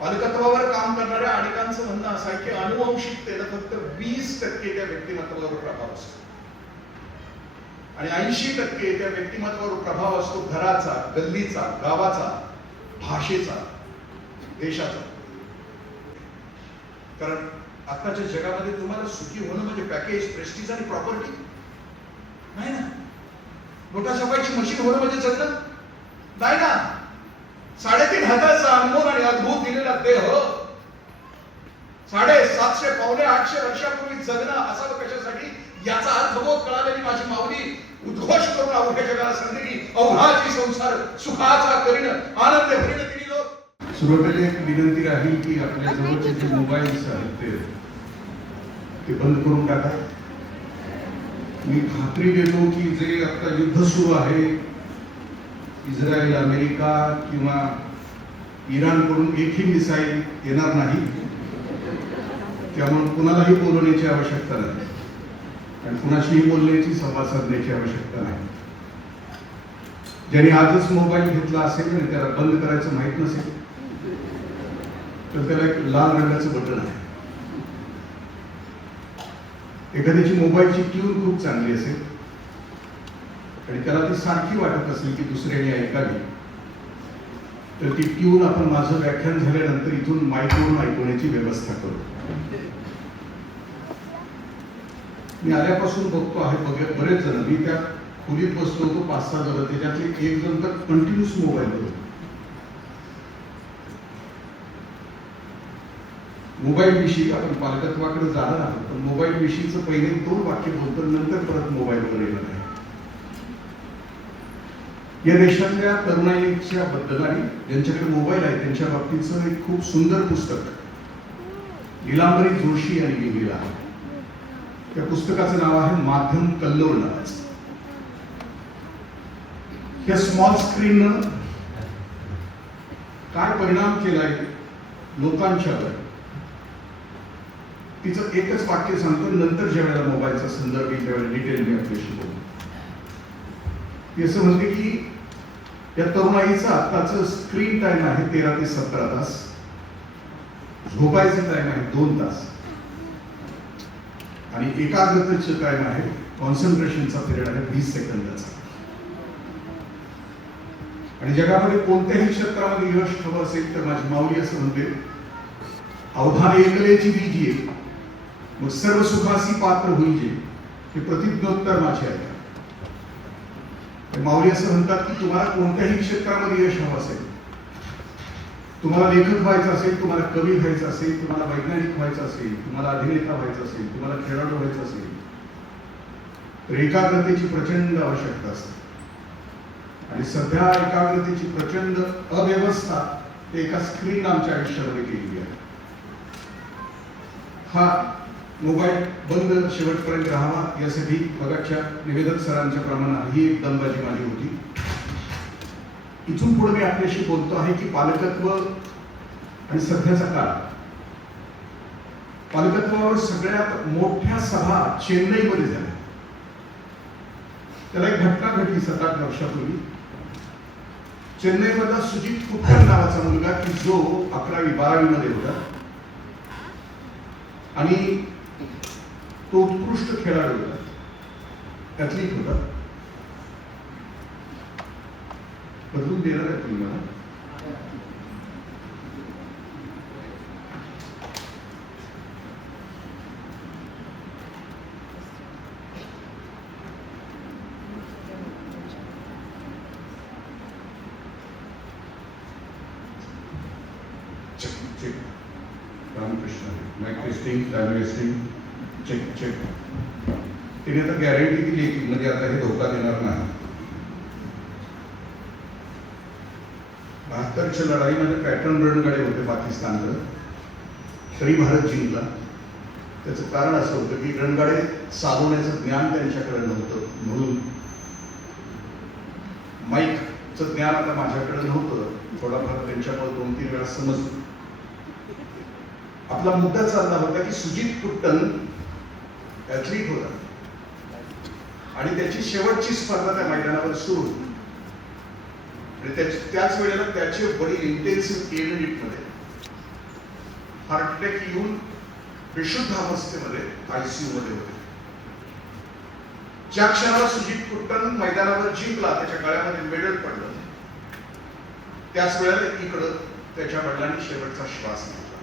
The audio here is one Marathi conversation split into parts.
पालकत्वावर काम करणाऱ्या अनेकांचं म्हणणं असं आहे की अनुवंशिकतेनं फक्त 20% त्या व्यक्तिमत्वावर प्रभाव असतो आणि 80% त्या व्यक्तिमत्वावर प्रभाव असतो घराचा, गल्लीचा, गावाचा, भाषेचा, देशाचा. कारण आताच्या जगामध्ये तुम्हाला सुखी होणं म्हणजे पॅकेज, प्रेस्टिज आणि प्रॉपर्टी नाही ना. नोटा छापायची मशीन होणं म्हणजे जगणं नाही ना. 3.5 हाताचा अनमोल आणि अद्भुत दिलेला देह 750 पावणे 800 वर्षापूर्वी जगणं असावं कशासाठी याचा अर्थबोध कळालेली माझी माऊली उद्घोष करून अवघ्या जगाला सांगली अवघाची संसार सुखाचा करीन आनंद भरीन तिने लोक. सुरुवातीला एक विनंती राहील की आपल्या जवळचे जे मोबाईल्स आहेत ते बंद करून टाका. मी खात्री देतो की जे आता युद्ध सुरू आहे इस्रायल, अमेरिका किंवा इराणकडून एकही मिसाईल येणार नाही. त्यामुळे कुणालाही बोलवण्याची आवश्यकता नाही आणि कुणाशीही बोलण्याची संवाद साधण्याची आवश्यकता नाही. ज्यांनी आजच मोबाईल घेतला असेल आणि त्याला बंद करायचं माहित नसेल तर त्याला एक लाल रंगाचं बटन आहे. एखाद्याची मोबाईलची ट्यून खूप चांगली असेल आणि त्याला ती सारखी वाटत असेल की दुसऱ्याने ऐकावी तर ती ट्यून आपण माझं व्याख्यान झाल्यानंतर इथून माईकवरून ऐकवण्याची व्यवस्था करू. मी आल्यापासून बघतो आहे बरेच जण, मी त्या खोलीत बसलो होतो 5-6 जण, त्याच्यातले एक जण तर कंटिन्यूस मोबाईल होतो. मोबाईल विषयी आपण पालकत्वाकडे जाणार आहोत पण मोबाईल विषयीचं पहिले 2 वाक्य बोलतो नंतर परत मोबाईलवर येणार आहे. या देशातल्या तरुणाईच्या बद्दल आणि ज्यांच्याकडे मोबाईल आहे त्यांच्या बाबतीचं एक खूप सुंदर पुस्तक नीलांबरी जोशी यांनी लिहिलेलं आहे. त्या पुस्तकाचं नाव आहे माध्यम कल्लोळ नावाचं. या स्मॉल स्क्रीननं काय परिणाम केलाय लोकांच्यावर तिचं एकच वाक्य सांगतो. नंतर ज्या वेळेला मोबाईलचा संदर्भ येईल त्यावेळेला डिटेल मी आपल्याशी बोलतो. ती असं म्हणते की या तरुणाईचं आत्ताचं स्क्रीन टाइम आहे 13 ते 17 तास, झोपायचं टाइम आहे 2 तास आणि एकाग्रतेचं टाइम आहे, कॉन्सन्ट्रेशनचा पिरियड आहे 20 सेकंदाचा. आणि जगामध्ये कोणत्याही क्षेत्रामध्ये यश हवं असेल तर माझी माऊली असं म्हणते अवधान एकलेची बीजी आहे मग सर्व सुखासी पात्र होईजे हे प्रतिज्ञोत्तर माझे आहे. माऊली असं म्हणतात की तुम्हाला कोणत्याही क्षेत्रामध्ये यश हवं असेल, तुम्हाला लेखक व्हायचं असेल, तुम्हाला कवी व्हायचं असेल, तुम्हाला वैज्ञानिक व्हायचं असेल, तुम्हाला अभिनेता व्हायचं असेल, तुम्हाला खेळाडू व्हायचं असेल तर एकाग्रतेची प्रचंड आवश्यकता असते. आणि सध्या एकाग्रतेची प्रचंड अव्यवस्था ते एका स्क्रीन आमच्या आयुष्यामध्ये केलेली आहे. हा मोबाईल बंद शेवटपर्यंत राहावा यासाठी बघाच्या निवेदक सरांच्या प्रमाणात ही एक दमबाजी माझी होती. इथून पुढे मी आपल्याशी बोलतो आहे की पालकत्व आणि सध्याचा काळ. पालकत्वावर सगळ्यात मोठ्या सभा चेन्नईमध्ये झाल्या. त्याला एक घटना घडली 7-8 वर्षापूर्वी. चेन्नईमधला सुजित कुट्टन नावाचा मुलगा की जो 11वी-12वी मध्ये होता आणि तो उत्कृष्ट खेळाडू होता, ॲथलीट होता. बदलून देणार आहे तुम्ही मला? Check Ramakrishna mike testing check check. तिने आता गॅरंटी दिली की म्हणजे आता हे धोका देणार नाही. 72च्या लढाईमध्ये पॅटर्न रणगाडे होते पाकिस्तानकडे, तरी भारत जिंकला. त्याचं कारण असं होतं की रणगाडे चालवण्याचं ज्ञान त्यांच्याकडे नव्हतं म्हणून. माईकचं ज्ञान आता माझ्याकडे नव्हतं, थोडाफार त्यांच्यामुळे 2-3 वेळा समजलं. आपला मुद्दा चालला होता की सुजित कुट्टन ॲथलीट होता आणि त्याची शेवटची स्पर्धा त्या मैदानावर सुरू होती. त्याच वेळेला त्याचे वडील इंटेन्सिव्ह केअर युनिटमध्ये हार्ट अटॅक येऊन बेशुद्ध अवस्थेमध्ये आयसीयू मध्ये होते. ज्या क्षणाला सुजित कुट्टन मैदानावर जिंकला, त्याच्या गळ्यामध्ये मेडल पडलं, त्याच वेळेला इकडं त्याच्या वडिलांनी शेवटचा श्वास घेतला.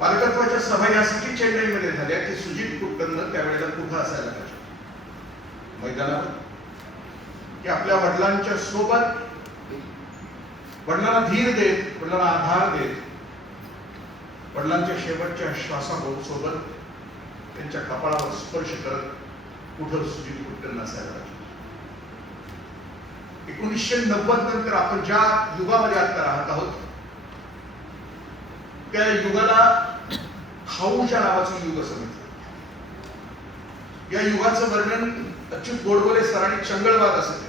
पालकत्वाच्या सभा यासाठी चेन्नईमध्ये झाल्या की सुजित कुट्टननं त्यावेळेला कुठं असायला पाहिजे मैदानावर, की आपल्या वडिलांच्या सोबत, वडिलांना धीर देत, वडिलांना आधार देत, वडिलांच्या शेवटच्या श्वासासोबत त्यांच्या कपाळावर स्पर्श करत कुठं सुजित कुट्टन असायला पाहिजे. 1990 नंतर आपण ज्या युगामध्ये आता राहत आहोत, त्या युगाला खाऊच्या नावाचं युग असं म्हणतात. या युगाचं वर्णन अच्युत गोडबोले सरांनी चंगळवाद असं केलं.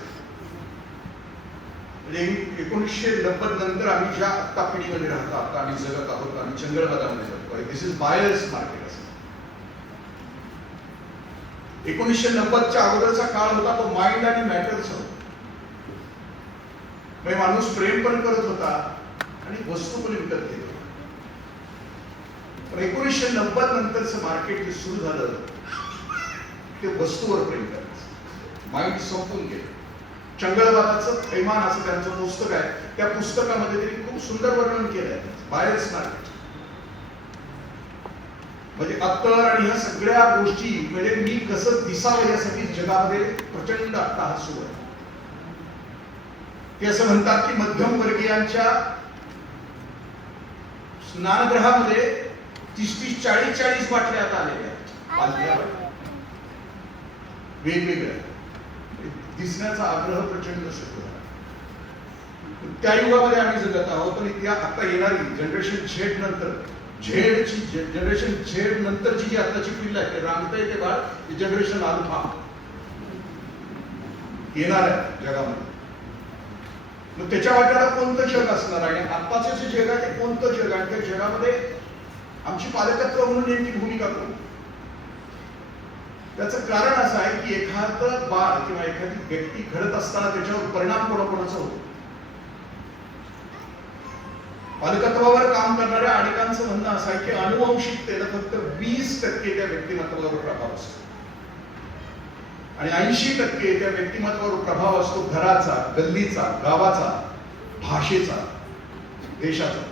म्हणजे 1990 नंतर आम्ही ज्या आत्ता पिढीमध्ये राहतो, आता आम्ही जगत आहोत, आम्ही चंगळवादामध्ये जगतोय. दिस इज बायर्स मार्केट असं. 1990च्या अगोदरचा काळ होता तो माइंड आणि मॅटरचा होता. माणूस प्रेम पण करत होता आणि वस्तू पण विकत घेत होता. पण 1990 नंतरचं मार्केट जे सुरू झालं ते वस्तूवर प्रेम करायचं, माइंड संपून गेलं. चंगळवादाचं थैमान असं त्यांचं पुस्तक आहे. त्या पुस्तकामध्ये त्यांनी खूप सुंदर वर्णन केलंय बायर्स मार्केट. म्हणजे अत्तर आणि ह्या सगळ्या गोष्टी, म्हणजे मी कसं दिसावं यासाठी जगामध्ये प्रचंड अट्टाहास सुरू आहे. ते असं म्हणतात की मध्यमवर्गीयांच्या स्नानगृहामध्ये 30-30, 40-40 बाटल्या आता आलेल्या वेगवेगळ्या. दिसण्याचा आग्रह प्रचंड सुरू आहे. त्या युगामध्ये आम्ही जगत आहोत. आणि त्या आता येणारी जनरेशन झेड नंतर, जनरेशन झेड नंतरची जी आताची पिढी आहे, ते रांगता येते बाळ, जनरेशन अल्फा येणार आहे जगामध्ये. मग त्याच्या वाट्याला कोणतं जग असणार आहे? आत्ताचं जे जग आहे ते कोणतं जग आहे? त्या जगामध्ये आमची पालकत्व म्हणून नेमकी भूमिका कोण? त्याचं कारण असं आहे की एखादं बाळ किंवा एखादी व्यक्ती घडत असताना त्याच्यावर परिणाम कोणाकोणाचा होतो. पालकत्वावर काम करणाऱ्या अनेकांचं म्हणणं असं आहे की अनुवंशिकतेनं फक्त 20% त्या व्यक्तिमत्वावर प्रभाव असतो आणि 80% त्या व्यक्तिमत्वावर प्रभाव असतो घराचा, गल्लीचा, गावाचा, भाषेचा, देशाचा.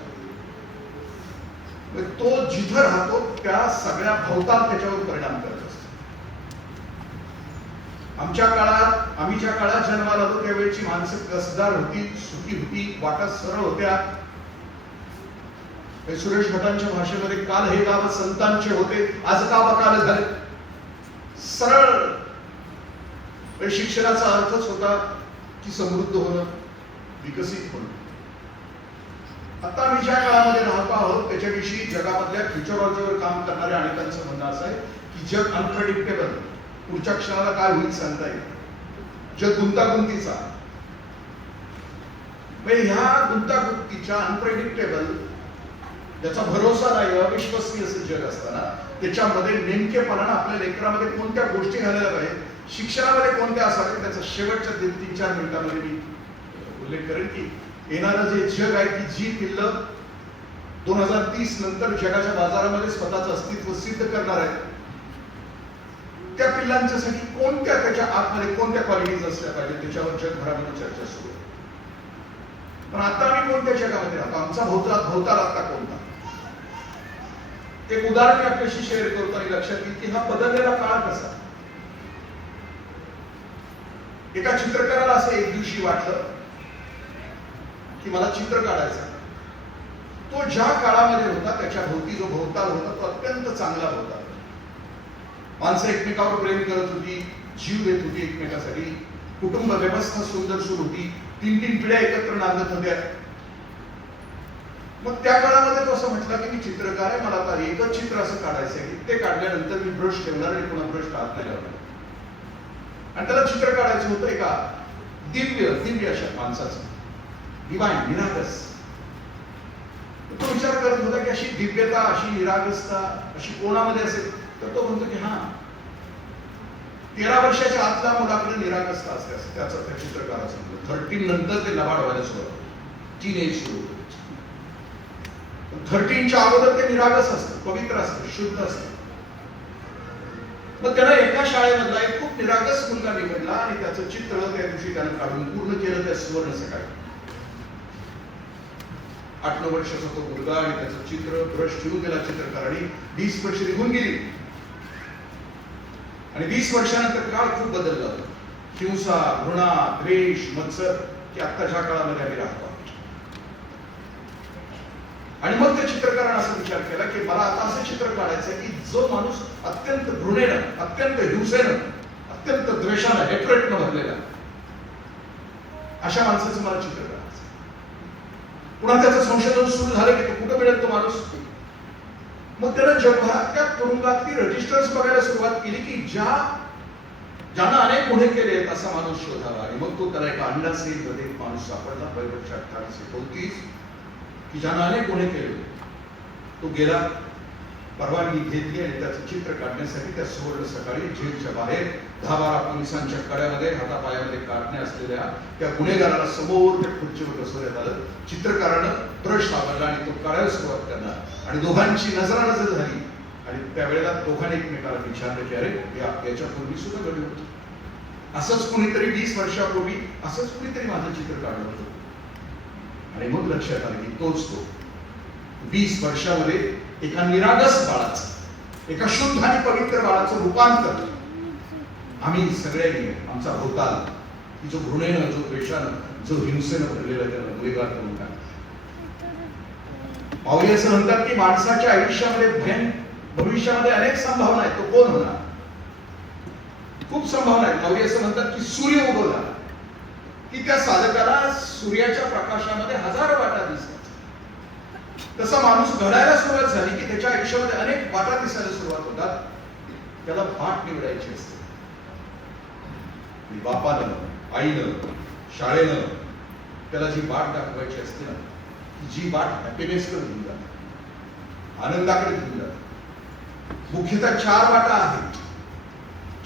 तो जिथं राहतो त्या सगळ्या भोवताल त्याच्यावर परिणाम करत असतो. आमच्या काळात, आम्ही ज्या काळात जन्माला आलो त्यावेळेची माणसं कसदार होती, सुखी होती, वाटा सरळ होत्या. सुरेश भटांच्या भाषेमध्ये काल हे गाव संतांचे होते, आज का बकाल झाले. सरळ शिक्षणाचा अर्थच होता की समृद्ध होणं, विकसित होणं. आता आम्ही ज्या काळामध्ये राहतो आहोत त्याच्याविषयी जगामधल्या फ्युचरॉलॉजीवर काम करणाऱ्या अनेकांचं म्हणणं असं आहे की जग अनप्रेडिक्टेबल, पुढच्या क्षणाला काय होईल सांगता येईल. जग गुंतागुंतीचा. ह्या गुंतागुंतीच्या अनप्रेडिक्टेबल, ज्याचा भरोसा नाही, अविश्वसनीय असं जग असताना त्याच्यामध्ये नेमकेपणानं आपल्या लेकरामध्ये कोणत्या गोष्टी घालायला पाहिजे, शिक्षणामध्ये कोणत्या असावे, त्याचा शेवटच्या 3-4 मिनिटांमध्ये मी उल्लेख करेन की येणारं जे जग आहे, ती जी पिल्लं 2030 नंतर जगाच्या बाजारामध्ये स्वतःचं अस्तित्व सिद्ध करणार आहे, त्या पिल्लांच्यासाठी कोणत्या, त्याच्या आतमध्ये कोणत्या क्वालिटीज असल्या पाहिजे, त्याच्यावर जगभरामध्ये चर्चा सुरू आहे. पण आता आम्ही कोणत्या जगामध्ये राहतो? आमचा भोवताल आता कोणता? एक उदाहरण मी आपल्याशी शेअर करतो आणि लक्षात घेईल की हा बदललेला काळ कसा. एका चित्रकाराला असं एक दिवशी वाटलं की मला चित्र काढायचं. तो ज्या काळामध्ये होता त्याच्या भोवती जो भोवताल होता तो अत्यंत चांगला भोवताल. माणसं एकमेकावर प्रेम करत होती, जीव देत होती एकमेकासाठी, कुटुंब व्यवस्था सुंदर सुरू होती, 3-3 पिढ्या एकत्र नांदत होत्या. मग त्या काळामध्ये तो असं म्हटला की मी चित्रकार आहे, मला आता एकच चित्र असं काढायचं आहे की ते काढल्यानंतर मी ब्रश ठेवणार आणि पुन्हा ब्रश हात नाही लावणार. आणि त्याला चित्र काढायचं होतं एका दिव्य अशा माणसाचं, डिवाइन, निरागस. तो विचार करत होता की अशी दिव्यता, अशी निरागसता अशी कोणामध्ये असेल. तर तो म्हणतो की हा 13 वर्षाच्या आतल्या मुलाकडे निरागसता असते, त्याचं त्या चित्रकाराचं म्हणतो. 13 नंतर ते लबाड व्हायला सुरुवात, टीनेज सुरू होते. 13च्या अगोदर ते निरागस असतं, पवित्र असतं, शुद्ध असतं. मग त्याला एका शाळेमधला एक खूप निरागस मुलगा निवडला आणि त्याचं चित्र त्या दिवशी त्यानं काढून पूर्ण केलं त्या सुवर्ण सकाळी. 8-9 वर्षाचा तो मुलगा आणि त्याचं चित्र ब्रश ठेवून गेला चित्रकाराने. 20 वर्ष निघून गेली आणि 20 वर्षानंतर काळ खूप बदलला. हिंसा, घृणा, द्वेष, मत्सर की आत्ताच्या काळामध्ये आम्ही राहतो. आणि मग त्या चित्रकाराने असा विचार केला की मला आता असं चित्र काढायचं की जो माणूस अत्यंत घृणेनं, अत्यंत हिंसेनं, अत्यंत द्वेषानं, हेट्रेटनं भरलेला, अशा माणसाचं मला चित्र काढायचं. पुन्हा त्याचं संशोधन सुरू झालं की तो कुठं मिळेल तो माणूस. मग त्यानं जगभरातल्या तुरुंगातली रजिस्टर्स बघायला सुरुवात केली की ज्यानं अनेक गुन्हे केले असा माणूस शोधावा. आणि मग तो त्याला एका अंडासेल मध्ये एक माणूस सापडला 1838 की ज्यानं अनेक गुन्हे केले. तो गेला, परवानगी घेतली आणि त्याचं चित्र काढण्यासाठी त्या सुवर्ण सकाळी जेलच्या बाहेर 10-12 पोलिसांच्या कड्यामध्ये हातापायामध्ये काढणे असलेल्या त्या गुन्हेगाराला समोर त्या खुर्चीवर बसवण्यात आलं. चित्रकारानं ब्रश सापडला आणि तो काढायला सुरुवात करणार आणि दोघांची नजरानजर झाली. आणि त्यावेळेला दोघांनी एकमेकाला विचारलं की अरे याच्यापूर्वी सुद्धा घडलं होतं, असंच कुणीतरी 20 वर्षापूर्वी असंच कुणीतरी माझं चित्र काढलं होतं. आणि मग लक्षात आलं की तोच तो 20 वर्षामध्ये एका निरागस बाळाचं, एका शुद्ध आणि पवित्र बाळाचं रूपांतर आम्ही सगळ्यांनी आमचा भोवताल की जो घृणेनं, जो द्वेषानं, जो हिंसेनं भरलेला त्यानं गुन्हेगार करून टाकला. माऊली असं म्हणतात की माणसाच्या आयुष्यामध्ये भविष्यामध्ये अनेक संभावना आहेत. तो कोण होणार? खूप संभावना आहेत. माऊली असं म्हणतात की सूर्य उगवला की त्या साधकाला सूर्याच्या प्रकाशामध्ये हजारो वाटा दिसतात. तसा माणूस घडायला सुरुवात झाली की त्याच्या आयुष्यामध्ये अनेक वाटा दिसायला सुरुवात होतात. त्याला वाट निवडायची असते. बापानं, आईनं, शाळेनं त्याला जी वाट दाखवायची असते ना, जी वाट हॅपीनेसकडे घेऊन जाते, आनंदाकडे घेऊन जाते. मुख्यतः 4 वाटा आहेत.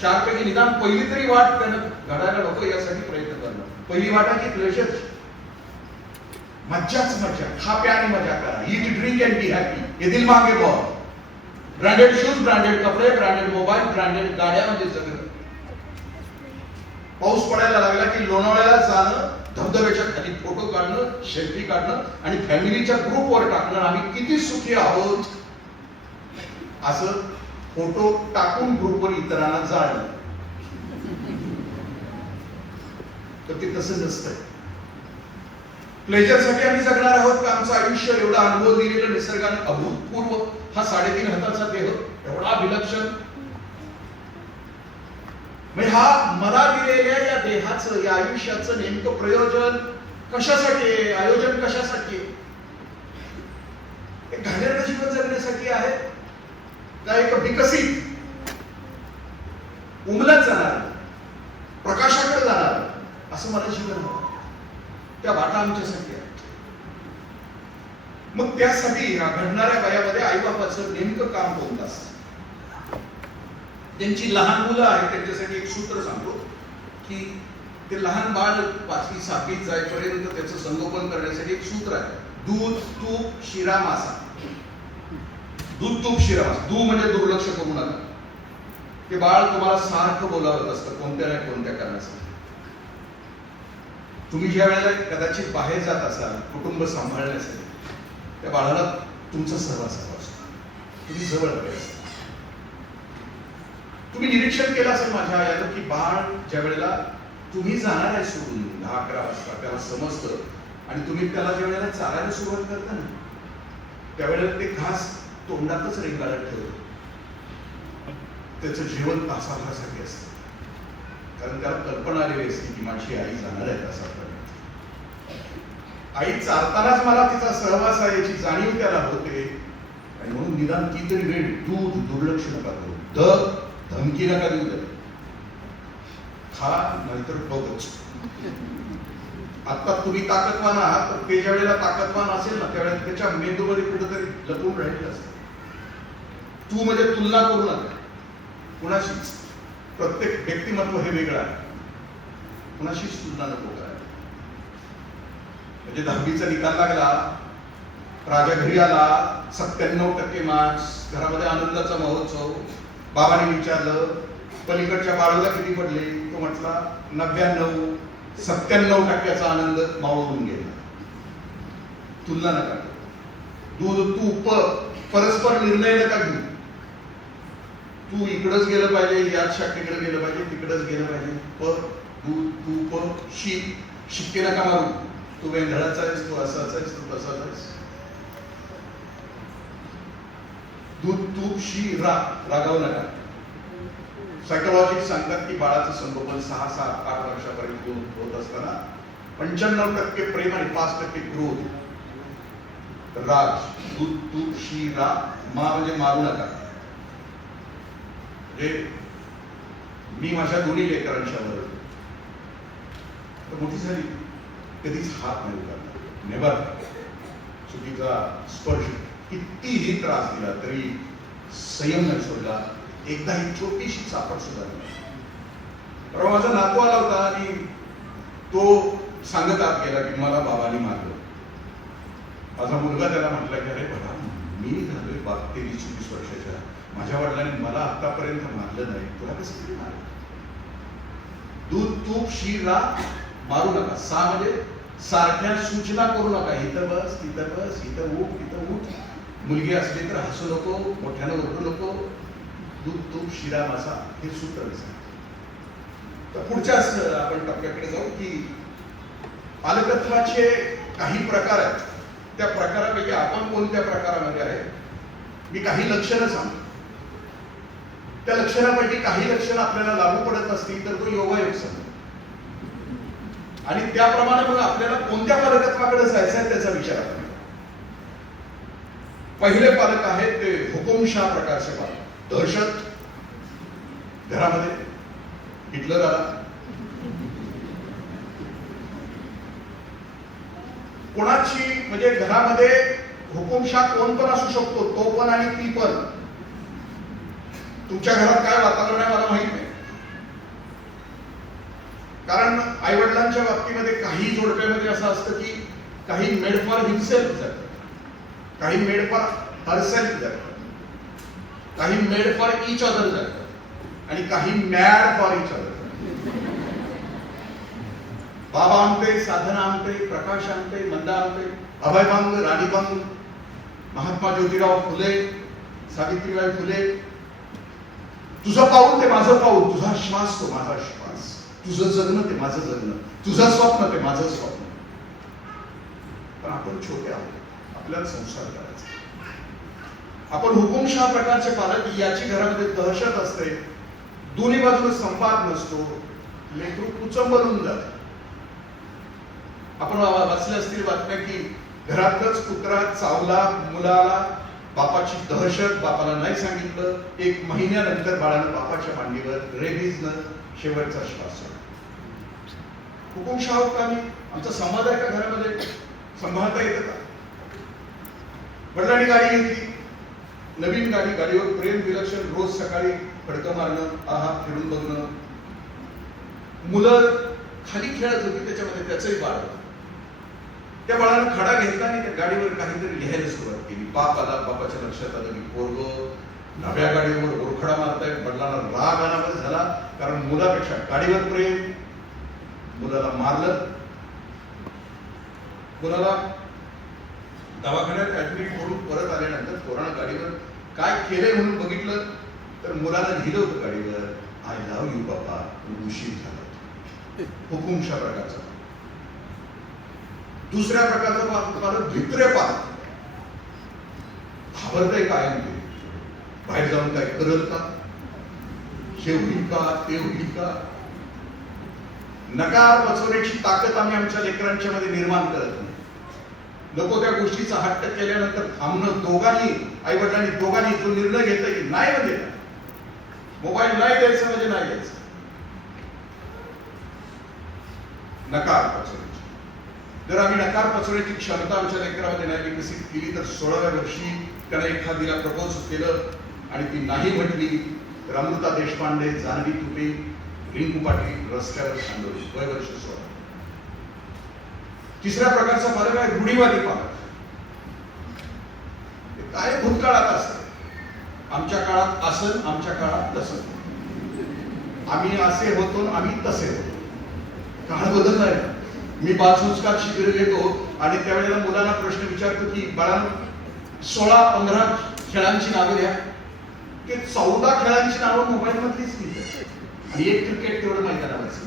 4 पैकी निदान पहिली तरी वाट त्यानं घडायला नको यासाठी प्रयत्न करणं. पहिली वाट आहे की प्लेजर, मज्जाच मज्जा, खा प्या आणि मजा करा, eat drink and be happy. ये दिल मांगे बहुत. ब्रँडेड शूज, ब्रँडेड कपडे, ब्रँडेड मोबाईल, ब्रँडेड गाड्या म्हणजे सगळं. पाऊस पडायला लागला की लोणावळ्याला जाणं, धबधब्याच्या खाली फोटो काढणं, सेल्फी काढणं आणि फॅमिलीच्या ग्रुपवर टाकणं, आम्ही किती सुखी आहोत असं फोटो टाकून ग्रुपवर इतरांना जाणं. तर ते तसं नसतंय. प्लेजरसाठी आम्ही जगणार आहोत का आमचं आयुष्य एवढा अनुभव दिलेलं निसर्गाने अभूतपूर्व हा 3.5 हाताचा देह एवढा विलक्षण, म्हणजे हा मला दिलेल्या या देहाचं, या आयुष्याचं नेमकं प्रयोजन कशासाठी आहे, आयोजन कशासाठी आहे? एक घाणेरडं जीवन जगण्यासाठी आहे का एक विकसित, उमलत जाणार, प्रकाशाकडे जाणार असं मला जीवन हवं. त्या वाटा आमच्यासाठी आहेत. मग त्यासाठी घडणाऱ्या वयामध्ये आईबापाचं नेमकं काम कोणतं असतं? त्यांची लहान मुलं आहेत त्यांच्यासाठी एक सूत्र सांगतो की ते लहान बाळ 5वी 6वीत जाईपर्यंत त्याचं संगोपन करण्यासाठी एक सूत्र आहे. दूध, तूप, शिरा, मासा. दूध, तूप, शिरा, मासा. दूध म्हणजे दुर्लक्ष करू नका. ते बाळ तुम्हाला सारखं बोलावत असतं कोणत्या ना कोणत्या कारणासाठी. तुम्ही ज्या वेळेला कदाचित बाहेर जात असाल कुटुंब सांभाळण्यासाठी, त्या बाळाला तुमचा सहवास हवा असतो. तुम्ही जवळ हवे असता. तुम्ही निरीक्षण केलं असेल माझ्या आयानं की बाळ ज्या वेळेला तुम्ही जाणार आहे सोडून 10-11 वाजता, त्याला समजतं आणि तुम्ही त्याला ज्या वेळेला चालायला सुरुवात करता ना, त्यावेळेला ते घास तोंडातच रेंगाळत ठेवतं. त्याचं जीवन तासाभरासाठी असतं, कारण त्याला कल्पना आलेली असते की माझी आई जाणार आहे तासापर्यंत. आई चालतानाच मला तिचा सहवास आहे याची जाणीव त्याला होते आणि म्हणून निदान ती तरी वेळ दूध दुर्लक्ष नका करू, धमकी नका देऊ द्या, खा नाहीतर बघच. आता तुम्ही ताकदवान आहात, तर ते ज्या वेळेला ताकदवान असेल ना त्यावेळेला त्याच्या मेंदूमध्ये कुठेतरी लपून राहिलेलं असतं. तू म्हणजे तुलना करू नका कुणाशीच. प्रत्येक व्यक्तिमत्व हे वेगळं आहे, कुणाशीच तुलना नको करायला. म्हणजे 10वीचा निकाल लागला राजा घरी आला, 97% मार्क्स, घरामध्ये आनंदाचा महोत्सव. बाबांनी विचारलं पलीकडच्या बाळूला किती पडले? तो म्हटला 99. 97% आनंद मावळून गेला. तुलना नका, दूध तूप परस्पर निर्णय नका घेऊ. तू इकडंच गेलं पाहिजे, याच शाखेकडे गेलं पाहिजे, तिकडंच गेलं पाहिजे. दूध तूप शिक्के नका मारू. तू वेंधळाचा आहेस, तू असाच आहेस, तू तसाच आहेस. दूध तूप रागावू नका. सायकोलॉजिस्ट सांगतात की बाळाचं संगोपन 6-8 वर्षापर्यंत होत असताना 95% प्रेम आणि 5% क्रोध. राग, दूध तूप म्हणजे मारू नका. म्हणजे मी माझ्या दोन्ही लेकरांच्या बरोबर मोठी झाली, कधीच हात नाही उघडला. नेवर. चुकीचा स्पर्श कितीही त्रास दिला तरी संयम नाही सोडला. एकदा ही छोटीशी चापट सुद्धा नाही. परवा माझा नातू आला होता आणि तो सांगत आत गेला की मला बाबांनी मारलं. माझा मुलगा त्याला म्हटला की अरे बाबा, मी झालोय 23-24 वर्षाच्या, माझ्या वडिलांनी मला आतापर्यंत मारलं नाही, तुला कसं तरी मारलं? दूध तूप मारू नका. म्हणजे सारख्या सूचना करू नका. इथं बस, तिथं बस, इथं उठ, तिथं उठ. मुलगी असली तर हसू नको, मोठ्यानं ओरडू नको. दूध तूप मासा हे सूत्र दिसत. तर पुढच्याच आपण टप्प्याकडे जाऊ की पालकत्वाचे काही प्रकार आहेत. त्या प्रकारापैकी आपण कोणत्या प्रकारामध्ये आहे, मी काही लक्षणं सांगतो. त्या लक्षणापैकी काही लक्षणं आपल्याला लागू पडत असतील तर तो योगायोग सांगतो. आणि त्याप्रमाणे मग आपल्याला कोणत्या पालकत्वाकडे जायचं आहे त्याचा विचार आपण. पहिले पालक आहेत ते हुकुमशाह प्रकारचे पालक. दहशत घरामध्ये, हिटलर आला, कोणाची म्हणजे घरामध्ये हुकुमशाह कोण पण असू शकतो, तो पण आणि ती पण. तुमच्या घरात काय वातावरण आहे मला माहित नाही, कारण आई वडिलांच्या बाबतीमध्ये काही जोडप्यामध्ये असं असतं की काही मेड फॉर हिमसेल्फ जातात, काही मेड फॉर हरसेल्फ जातात, काही मेड फॉर इच अदर जातात आणि काही mad for each other. Baba Amte, साधना आमटे, प्रकाश आमटे, मंदा आमटे, अभयभंग, राणीभंग, महात्मा ज्योतिराव फुले, सावित्रीबाई फुले. तुझं पाऊल ते माझं पाऊल, तुझा श्वास तो माझा श्वास, तुझं जगणं ते माझं जगणं, तुझं स्वप्न ते माझं स्वप्न. पण आपण छोटे आहोत, आपल्याला संसार करायचा. आपण हुकुमशाह प्रकारचे पालक, याची घरामध्ये दहशत असते, दोन्ही बाजूने संवाद नसतो, लेकरू कुचंबरून जात. आपण वाचले असतील बातम्या की घरातच कुत्रा चावला मुलाला, बापाची दहशत, बापाला नाही सांगितलं, 1 महिन्यानंतर बाळानं बापाच्या मांडीवर रेबीजनं शेवटचा श्वास सोडला. हुकुमशाह का मी? आमचा समाज आहे का घरामध्ये? सांभाळता येतं का? वडिलांनी गाडी घेतली, नवीन गाडी, गाडीवर प्रेम विलक्षण, रोज सकाळी फडकं मारणं, आहा फिरून बघणं. मुलं खाली खेळत होती, त्याच्यामध्ये त्याचंही बाळ होतं. त्या बाळानं खडा घेतला आणि त्या गाडीवर काहीतरी लिहायला सुरुवात केली. बाप आला, बापाच्या लक्षात आलं की पोरगं नव्या गाडीवर ओरखडा मारताय. वडिलांना राग अनावर झाला, कारण मुलापेक्षा गाडीवर प्रेम. मुलाला मारलं. मुलाला दवाखान्यात ऍडमिट करून परत आल्यानंतर पोरानं गाडीवर काय केलंय म्हणून बघितलं तर मुलाला लिहिलं होतं गाडीवर, आय लव्ह यू बाबा. उशीर झाला. हुकुमशाह प्रकारचा. दुसऱ्या प्रकारचा पालक भित्रे पालक. घाबरतंय कायम ते, बाहेर जाऊन काय करल का, हे होईल का, ते होईल का. नकार पचवण्याची ताकद आम्ही आमच्या लेकरांच्या मध्ये निर्माण करत नाही. नको त्या गोष्टीचा हट्ट केल्यानंतर थांबणं. दोघांनी, आई वडिलांनी दोघांनी जो निर्णय घेतला की नाही म्हणजे मोबाईल नाही द्यायचं म्हणजे नाही द्यायचं. नकार पचवण्याची. जर आम्ही नकार पचवण्याची क्षमता आमच्या लेकरामध्ये नाही विकसित केली तर 16व्या वर्षी त्याने एखादीला प्रपोज केलं आणि ती नाही म्हटली तर अमृता देशपांडे, जान्हवी तुपे, रिंकू पाटील रस्त्यावर सांगली. वय वर्ष 16. तिसऱ्या प्रकारचा पालक आहे रूढीवादी पालक. अरे भूतकाळात असतं, आमच्या काळात असं, आमच्या काळात तसं, आम्ही असे होतो आम्ही तसे होतो. काळ बदललाय. मी बालसंस्कार शिबिर घेतो आणि त्यावेळेला मुलांना प्रश्न विचारतो की बाळांनो 16-15 खेळांची नावे द्या. ते 14 खेळांची नावं मोबाईल मधलीच लिहितात आणि एक क्रिकेट तेवढं मैदानावरच.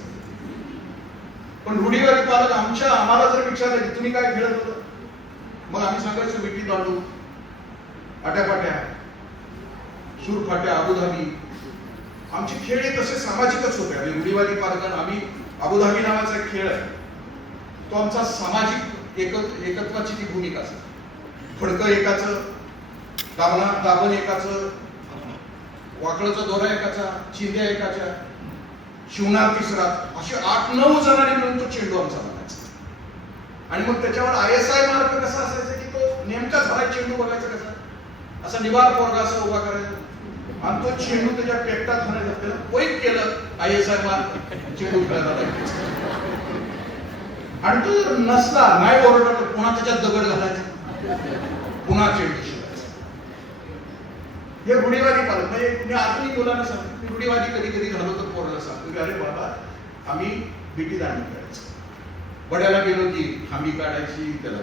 पण रूढीवादी पालक आम्हाला जर विचारलं की तुम्ही काय खेळत होता, मग आम्ही सांगायचो विटी दांडू, आट्यापाट्या, सुरफाट्या, अबुधाबी. आमचे खेळ तसे सामाजिकच होते. आणि रूढीवादी पालकांना आम्ही अबुधाबी नावाचा एक खेळ आहे, तो आमचा सामाजिक एकत्वाची ती भूमिका असते. फडकं एकाचं, दाबण एकाचं, वाकळचा दोरा एकाचा, चिंध्या एकाच्या, शिवणार तिसरा, असे 8-9 जणांनी मिळून तो चेंडू आमचा बनायचा. आणि मग त्याच्यावर ISI मार्क कसा असायचा की तो नेमका झाला चेंडू बघायचा कसा, असा निवार पोरगा असा उभा करायचा आणि तो चेंडू त्याच्या पेटात घालायचा. त्याला क्विक केलं ISI मार्क, चेंडू खेळायला लागला. आणि तो जर नसला, नाही ओरडला तर पुन्हा त्याच्यात दगड घालायचा, पुन्हा चेंडू शिकायचा. हे रूढीवादी पालक. म्हणजे तुम्ही आधुनिक मुलांना सांगतो, रूढीवादी कधी कधी घालतो तर पोराला सांगतो की अरे बाबा आम्ही विटी दांडू खेळायचो, वड्याला गेलो की खांबी काढायची, त्याला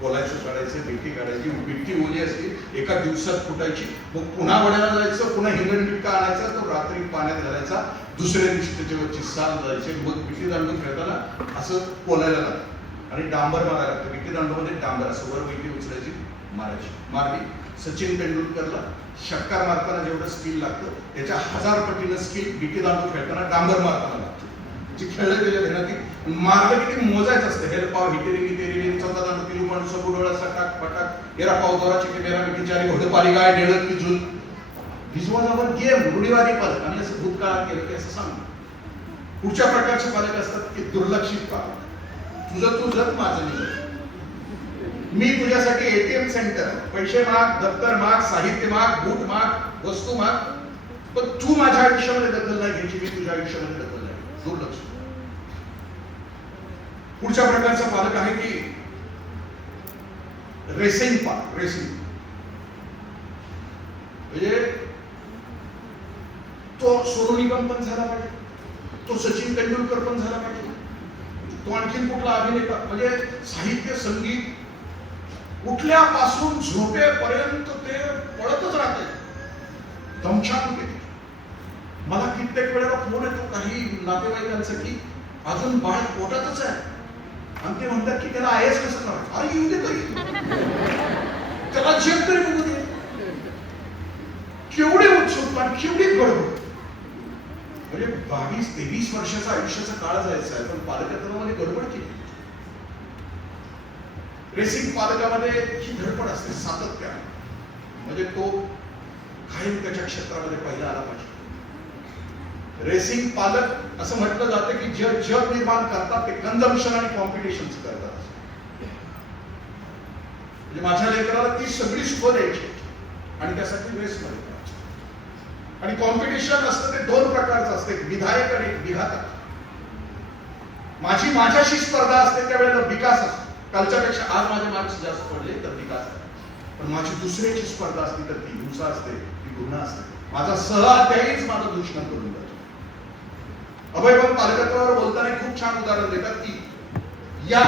बोलायचं काढायचं, विटी काढायची, विटी ओली असली एका दिवसात फुटायची, मग पुन्हा वड्याला जायचं, पुन्हा हिंगण बिटका आणायचा, तो रात्री पाण्यात घालायचा, दुसऱ्या दिवशी त्याच्यावरची साल जायचे. मग विटी दांडू खेळताना असं बोलायला लागतं आणि डांबर मारायला लागतं. विटी दांडूमध्ये डांबर असं वर विटी उचलायची, मारली. सचिन तेंडुलकरला षटकार मारताना जेवढं स्किल लागतं त्याच्या 1000 पटीनं स्किल विटी दांडू खेळताना डांबर मारताना लागतं. जे खेळलं त्याच्या ध्यानात मारलं की ते मोजायचं असतं. हेर पाव हिटेरी तेरी चौथा दांडू किलो पण सबुडोळा सटाक पटाक येरा पाव दोरा चिके मेरा मिठी चारी घोडे पाली गाय डेळत की झुल. दिस वॉज अवर गेम. रूढीवादी पालक. आणि असं भूतकाळात केलं की असं सांग. पुढच्या प्रकारचे पालक असतात की दुर्लक्षित पालक. तुझं तू जग, माझं मी जग. मी तुझ्यासाठी ATM सेंटर, पैसे माग, दप्तर माग, साहित्य माग, बूट माग, वस्तू माग, पण तू माझ्या आयुष्यामध्ये दखल नाही घ्यायची, मी तुझ्या आयुष्यामध्ये दखल नाही. दुर्लक्ष. पुढच्या प्रकारचा पालक आहे की रेसिंग पालक. रेसिंग म्हणजे तो सोनू निगम पण झाला पाहिजे, तो सचिन तेंडुलकर पण झाला पाहिजे, तो आणखीन कुठला अभिनेता, म्हणजे साहित्य संगीत उठल्यापासून झोपेपर्यंत ते पळतच राहते. दमछाक होते. मला कित्येक वेळेला फोन येतो काही नातेवाईकांचा की अजून बाळ पोटातच आहे आणि ते म्हणतात की त्याला IAS कसं करावं. अरे येऊ दे तरी, त्याला जग तरी बघू दे. केवढे उत्सुकता, केवढी गडबड. म्हणजे 22-23 वर्षाचा आयुष्याचा काळ जायचा आहे, पण पालकत्वामध्ये गडबड केली. रेसिंग पालकामध्ये ही धडपड असते सातत्याने. म्हणजे तो कायम त्याच्या क्षेत्रामध्ये पहिला आला पाहिजे. रेसिंग पालक असं म्हटलं जातं की जग निर्माण करतात ते कन्झम्पशन आणि कॉम्पिटिशन करतात. म्हणजे माझ्या लेकराला ती सगळी सुख द्यायची आणि त्यासाठी रेस मध्ये करायची. आणि कॉम्पिटिशन असतं ते 2 प्रकारचं असतं, एक विधायक आणि एक विघातक. माझ्याशी स्पर्धा असते त्यावेळेला विकास असतो. कालच्यापेक्षा आज माझे मार्क्स जास्त पडले तर विकास आहे. पण माझी दुसऱ्याची स्पर्धा असते तर ती हिंसा असते, ती गुन्हा असते. माझा सहअध्यायीच माझं दुश्मन करून जातो. अभयभाऊ पालकत्वावर बोलताना खूप छान उदाहरण देतात की या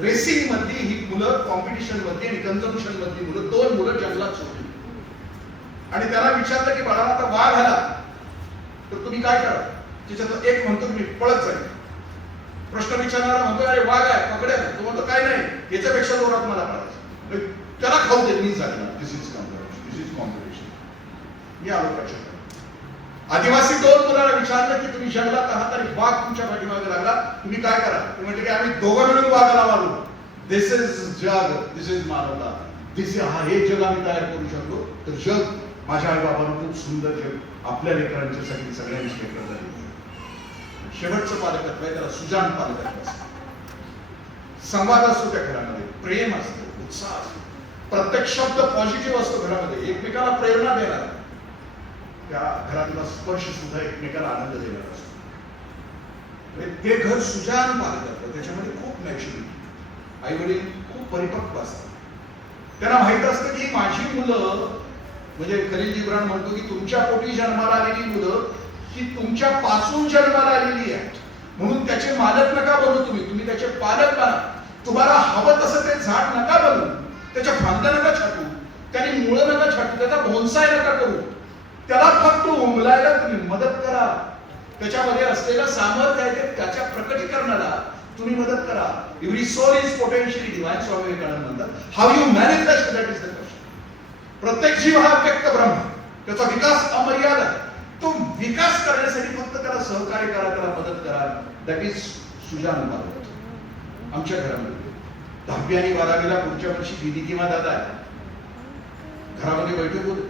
रेसिंग मधली ही मुलं, कॉम्पिटिशन मधली आणि कन्झम्पशन मधली मुलं, 2 मुलं जंगलात सोडली आणि त्याला विचारलं की बाळा आता वाघ आला तर तुम्ही काय करा. त्याच्यातलं एक म्हणतो तुम्ही पळत जाईल. प्रश्न विचारणारा म्हणतो अरे वाघ आहे पकड्या. तो म्हणतो काय नाही, याच्यापेक्षा जोरात मला पडायचं, त्याला खाऊ दे, मी जाईल. दिस इज कॉम्पिटिशन. मी आलो प्रश्न. आदिवासी 2 मुलांना विचारलं की तुम्ही जंगलात आहात आणि वाघ तुमच्या पाठीमागे लागला, तुम्ही काय करा. ते म्हटले की आम्ही दोघं मिळून वाघाला मारू. दिस इज जग, दिस इज मानवता. हे जग आम्ही तयार करू शकतो. तर जग माझ्या आई बाबांना खूप सुंदर जग आपल्या लेकरांच्यासाठी सगळ्यांनी लेकरं झाली. शेवटचं पालकत्व आहे त्याला सुजान पालकत्व असतं. संवाद असतो त्या घरामध्ये, प्रेम असतं, उत्साह असतो, प्रत्येक शब्द पॉझिटिव्ह असतो घरामध्ये, एकमेकाला प्रेरणा देणार. त्या घरातला स्पर्श सुद्धा एकमेकाला आनंद देणार असतो. ते घर सुजान पालकत्व, त्याच्यामध्ये खूप मॅच्युरिटी, आई वडील खूप परिपक्व असतात. त्यांना माहित असतं की माझी मुलं, म्हणजे खलील जिब्रान म्हणतो की तुमच्या पोटी जन्माला आलेली मुलं ही तुमच्या पासून जन्माला आलेली आहेत, म्हणून त्याचे मालक नका बनू तुम्ही त्याचे पालक बना. तुम्हाला हवं तसं ते झाड नका बनवू, त्याच्या फांद्या नका छाटू, त्याने मुळं नका छाटू, त्याचा बोनसाय नका करू, त्याला फक्त उमलायला तुम्ही मदत करा. त्याच्यामध्ये असलेलं सामर्थ्य आहे ते त्याच्या प्रकटीकरणाला तुम्ही मदत करा. Every soul is potentially divine, Swami Vivekananda म्हणतात. How you manifest that is the question. प्रत्येक जीव हा व्यक्त ब्रह्म, त्याचा विकास अमर्याद आहे. तो विकास करण्यासाठी फक्त त्याला सहकार्य करा, त्याला मदत करा. That is Sujan Bharat. आमच्या घरामध्ये 10वी आणि 12वीला पुढच्या वर्षी दीदी किंवा दादा आहे, घरामध्ये बैठक होते.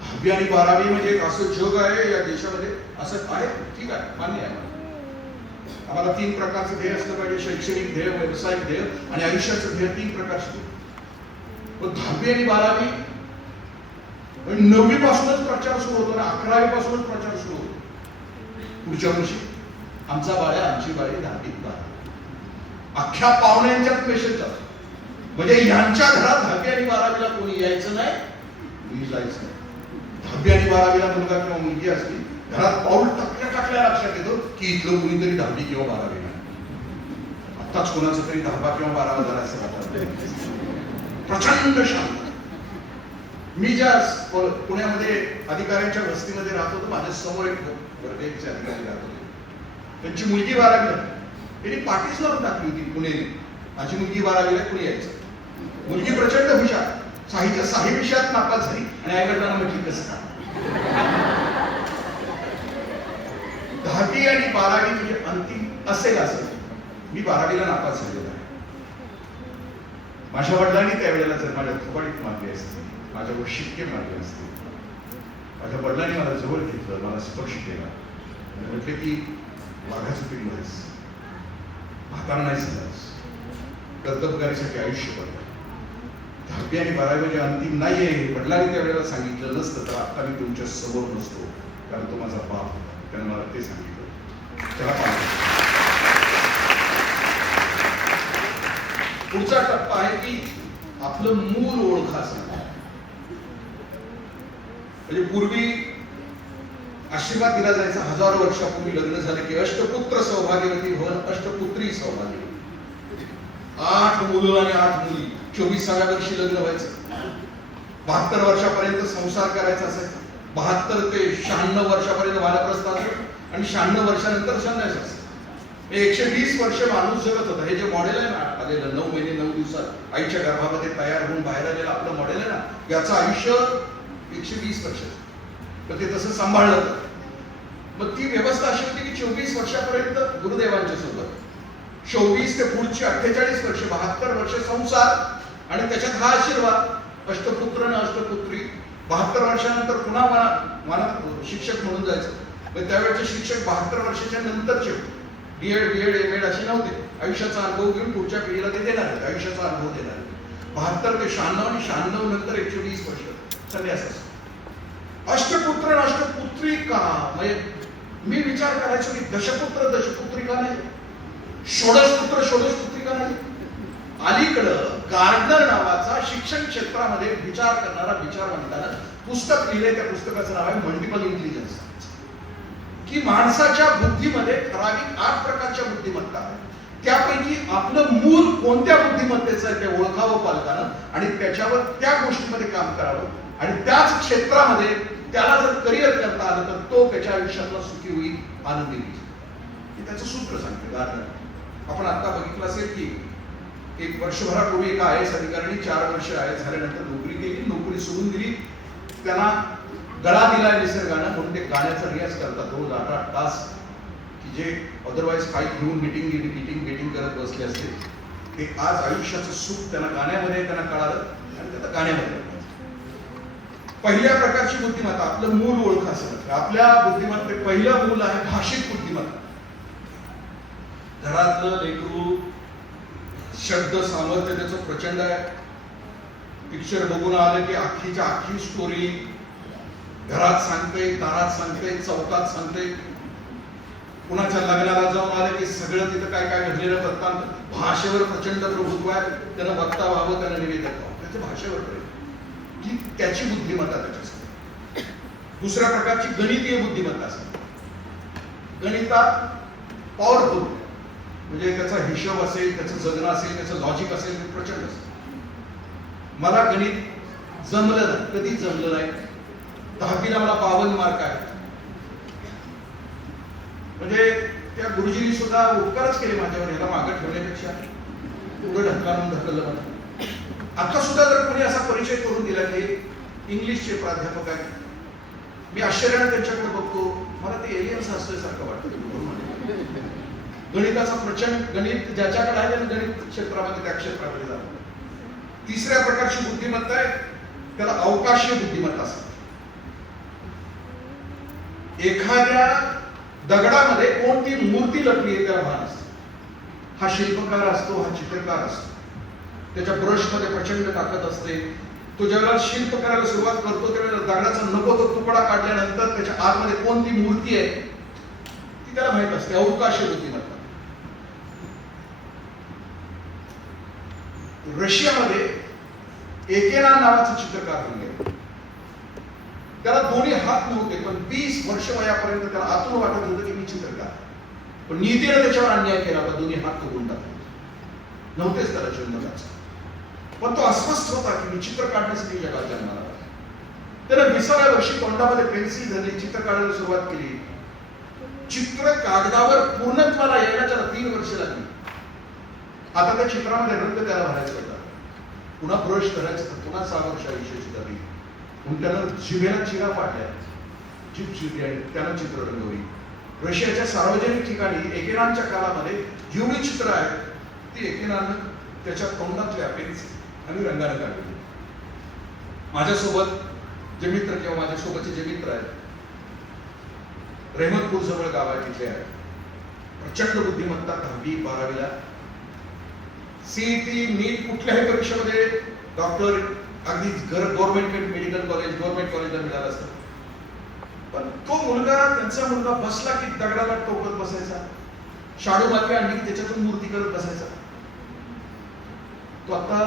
10वी आणि 12वी म्हणजे एक असं जग आहे या देशामध्ये, असं आहे, ठीक आहे, मान्य आहे. आम्हाला 3 प्रकारचं ध्येय असलं पाहिजे, शैक्षणिक ध्येय, व्यावसायिक ध्येय आणि आयुष्याचं ध्येय. 3 प्रकारचे. पण 10वी आणि 12वी 9वी पासूनच प्रचार सुरू होतो ना, 11वी पासूनच प्रचार सुरू होतो. पुढच्या वर्षी आमचा बाळ्या, आमची बाळी 10वी 12वी, अख्ख्या पाहुण्यांच्यात मेसेज जातो. म्हणजे यांच्या घरात 10वी आणि 12वीला कोणी यायचं नाही, मी जायचं नाही. 10वी आणि 12वीला मुलगा किंवा मुलगी असली, घरात पाऊल टाकल्या लक्षात येतो की इथलं कुणीतरी 10वी किंवा 12वी नाही. आत्ताच कोणाचं तरी 10वा किंवा 12वा झाला असं वाटतं. प्रचंड शांत. मी ज्या पुण्यामध्ये अधिकाऱ्यांच्या वस्तीमध्ये राहत होतो, माझ्या समोर एक वर्गेचे अधिकारी राहत होते. त्यांची मुलगी 12वीला, त्यांनी पाठीच लावून टाकली होती पुणेने, माझी मुलगी 12वीला, कुणी यायचं. मुलगी प्रचंड हुशार, साही विषयात नापास झाली आणि आईवडिलांना म्हटली कसं का. 10वी आणि 12वी म्हणजे अंतिम असेल असं. मी 12वीला नापास झालेला आहे. माझ्या वडिलांनी त्यावेळेला जर माझ्या थोबाडीत मारली असते, माझ्यावर शिक्के मारले असते, माझ्या वडिलांनी मला जवळ घेतलं, मला स्पर्श केला, म्हटले की वाघाचं पिल्लू आहेस, म्हातारा नाही झालास, कर्तबगारीसाठी आयुष्य पडलं. 10वी आणि 12वी म्हणजे अंतिम नाहीये हे वडिलांनी त्यावेळेला सांगितलं नसतं तर आता मी तुमच्या समोर नसतो, कारण तो माझा बाप होता, त्याने मला ते सांगितलं. त्याला पुढचा टप्पा आहे की आपलं मूल ओळखायचं. म्हणजे पूर्वी आशीर्वाद दिला जायचा, 1000 वर्षापूर्वी लग्न झाले की अष्टपुत्र सौभाग्यवती भवन, अष्टपुत्री सौभाग्यवती. 8 मुलं आणि 8 मुली. 24व्या वर्षी लग्न व्हायचं. 72 वर्षापर्यंत संसार करायचा असायचा. 72 ते 96 वर्षापर्यंत वानप्रस्थ असायचं आणि 96 वर्षानंतर संन्यास असायचा. 120 वर्ष माणूस जगत होता. हे जे मॉडेल आहे ना आलेलं, 9 महिने 9 दिवसात आईच्या गर्भामध्ये तयार होऊन बाहेर आलेलं आपलं मॉडेल आहे ना, याचं आयुष्य 120 वर्ष. तर ते तसं सांभाळलं होतं. मग ती व्यवस्था अशी होती की 24 वर्षापर्यंत गुरुदेवांच्या सोबत, 24 ते पुढची 48 वर्ष, 72 वर्ष संसार आणि त्याच्यात हा आशीर्वाद, अष्टपुत्र आणि अष्टपुत्री. 72 वर्षानंतर पुन्हा शिक्षक म्हणून जायचं. पण त्यावेळेचे शिक्षक 72 वर्षाच्या नंतरचे बीएड एमएड असे नव्हते. आयुष्याचा अनुभव घेऊन पुढच्या पिढीला ते देणार आहेत, आयुष्याचा अनुभव देणार आहेत. 72 ते 96 आणि 96 नंतर 120 वर्ष संन्यास. अष्टपुत्र आणि अष्टपुत्री का? म्हणजे मी विचार करायचो की दशपुत्र दशपुत्री का नाही, षोडशपुत्र षोडशपुत्री का नाही. अलीकडं गार्डनर नावाचा शिक्षण क्षेत्रामध्ये विचार करणारा विचारवंतानं पुस्तक लिहिले. त्या पुस्तकाचं नाव आहे मल्टिपल इंटेलिजन्स, की माणसाच्या बुद्धीमध्ये ठराविक 8 प्रकारच्या बुद्धिमत्ता आहेत. त्यापैकी आपलं मूल कोणत्या बुद्धिमत्तेचं आहे ते ओळखावं पालकानं आणि त्याच्यावर त्या गोष्टीमध्ये काम करावं आणि त्याच क्षेत्रामध्ये त्याला जर करिअर करता आलं तर तो त्याच्या आयुष्यातला सुखी होईल, आनंदी होईल. हे त्याचं सूत्र सांगते गार्डनर. आपण आता बघितलं असेल की 1 वर्षभरापूर्वी एका आय एस अधिकाऱ्यांनी 4 वर्ष आय एस झाल्यानंतर नोकरी केली, नोकरी सोडून दिली. त्यांना गळा दिला निसर्गानं, म्हणून ते गाण्याचा रियाज करतात रोज 8-8 तास, की जे अदरवाईज काही घेऊन मीटिंग करत बसले असते. ते आज आयुष्याचं सुख त्यांना गाण्यामध्ये त्यांना कळालं आणि त्याला गाण्यामध्ये. पहिल्या प्रकारची बुद्धिमत्ता आपलं मूल ओळखायचं. आपल्या बुद्धिमत्ते पहिलं मूल आहे भाषिक बुद्धिमत्ता. घरातलं लेकरू शब्द सामर्थ्य त्याचं प्रचंड आहे. पिक्चर बघून आलं की अख्खीच्या अख्खी स्टोरी घरात सांगते, दारात सांगते, चौकात सांगते. कुणाच्या लग्नाला जाऊन आलं की सगळं तिथं काय काय घडलेलं बघतात. भाषेवर प्रचंड प्रभुत्व आहे, त्यानं वक्ता व्हावं, त्यानं निवेदक व्हावं, त्याच्या भाषेवर प्रेम, की त्याची बुद्धिमत्ता त्याच्यासाठी. दुसऱ्या प्रकारची गणितीय बुद्धिमत्ता असते. गणितात पॉवरफुल, म्हणजे त्याचा हिशोब असेल, त्याचं जगणं असेल, त्याचं लॉजिक असेल, ते प्रचंड असतं. मला गणित जमलं नाही, कधीच जमलं नाही. 10वीला मला 52 मार्क आहे. म्हणजे त्या गुरुजींनी सुद्धा उपकारच केले माझ्यावर, याला मागं ठेवण्यापेक्षा पुढे ढकललं मला. आता सुद्धा जर कोणी असा परिचय करून दिला की इंग्लिशचे प्राध्यापक आहेत, मी आश्चर्याने त्यांच्याकडे बघतो, मला ते एलियन्स असल्यासारखं वाटतं. गणिताचा प्रचंड, गणित ज्याच्याकडे आहे त्याने गणित क्षेत्रामध्ये त्या क्षेत्रामध्ये जावं. तिसऱ्या प्रकारची बुद्धिमत्ता आहे, त्याला अवकाशीय बुद्धिमत्ता असते. एखाद्या दगडामध्ये कोणती मूर्ती लपली आहे त्याला भान असते. हा शिल्पकार असतो, हा चित्रकार असतो, त्याच्या ब्रशमध्ये प्रचंड ताकद असते. तो ज्यावेळेला शिल्प करायला सुरुवात करतो त्यावेळेला दगडाचा नको तो तुकडा काढल्यानंतर त्याच्या आतमध्ये कोणती मूर्ती आहे ती त्याला माहित असते. अवकाशीय बुद्धिमत्ता. रशियामध्ये एकेनान नावाचा चित्रकार होते. त्याला दोन्ही हात नव्हते, पण 20 वर्ष वयापर्यंत त्याला आतून वाटत होतं की मी चित्रकार. पण नीतीने त्याच्यावर अन्याय केला होता, दोन्ही हात तोडून टाकले. नव्हतेच त्याला जन्मजात, पण तो अस्वस्थ होता की मी चित्र काढण्यासाठी जगात जन्माला आला. त्याने 20व्या वर्षी तोंडामध्ये पेन्सिल धरली, चित्र काढायला सुरुवात केली. चित्र कागदावर पूर्णत्वाला यायला त्याला 3 वर्ष लागली. आता त्या चित्रामध्ये रंग त्याला भरायचा होता, पुन्हा ब्रश धरायचं, पुन्हा 6 वर्ष आयुष्याची झाली. म्हणून त्यानं जिभेला चिरा पाडल्या, जीभ चिरली आणि त्यानं चित्र रंगवली. रशियाच्या सार्वजनिक ठिकाणी एकेनानच्या काळामध्ये जेवढी चित्र आहेत ती एकेनानं त्याच्या तोंडातल्या पेन्सिल आणि रंगाने काढली. माझ्यासोबत जे मित्र किंवा माझ्यासोबतचे जे मित्र आहेत, रेहमतपूर जवळ गाव आहे, तिथे आहे. प्रचंड बुद्धिमत्ता. 10वी 12वीला सीईटी नीट कुठल्याही परीक्षेमध्ये डॉक्टर अगदी गव्हर्नमेंट मेडिकल कॉलेज, गव्हर्नमेंट कॉलेजला मिळाला असतं. पण तो मुलगा, त्यांचा मुलगा बसला की दगडाला टोकत बसायचा, शाडू माती आणली की त्याच्यातून मूर्ती करत बसायचा. तो आता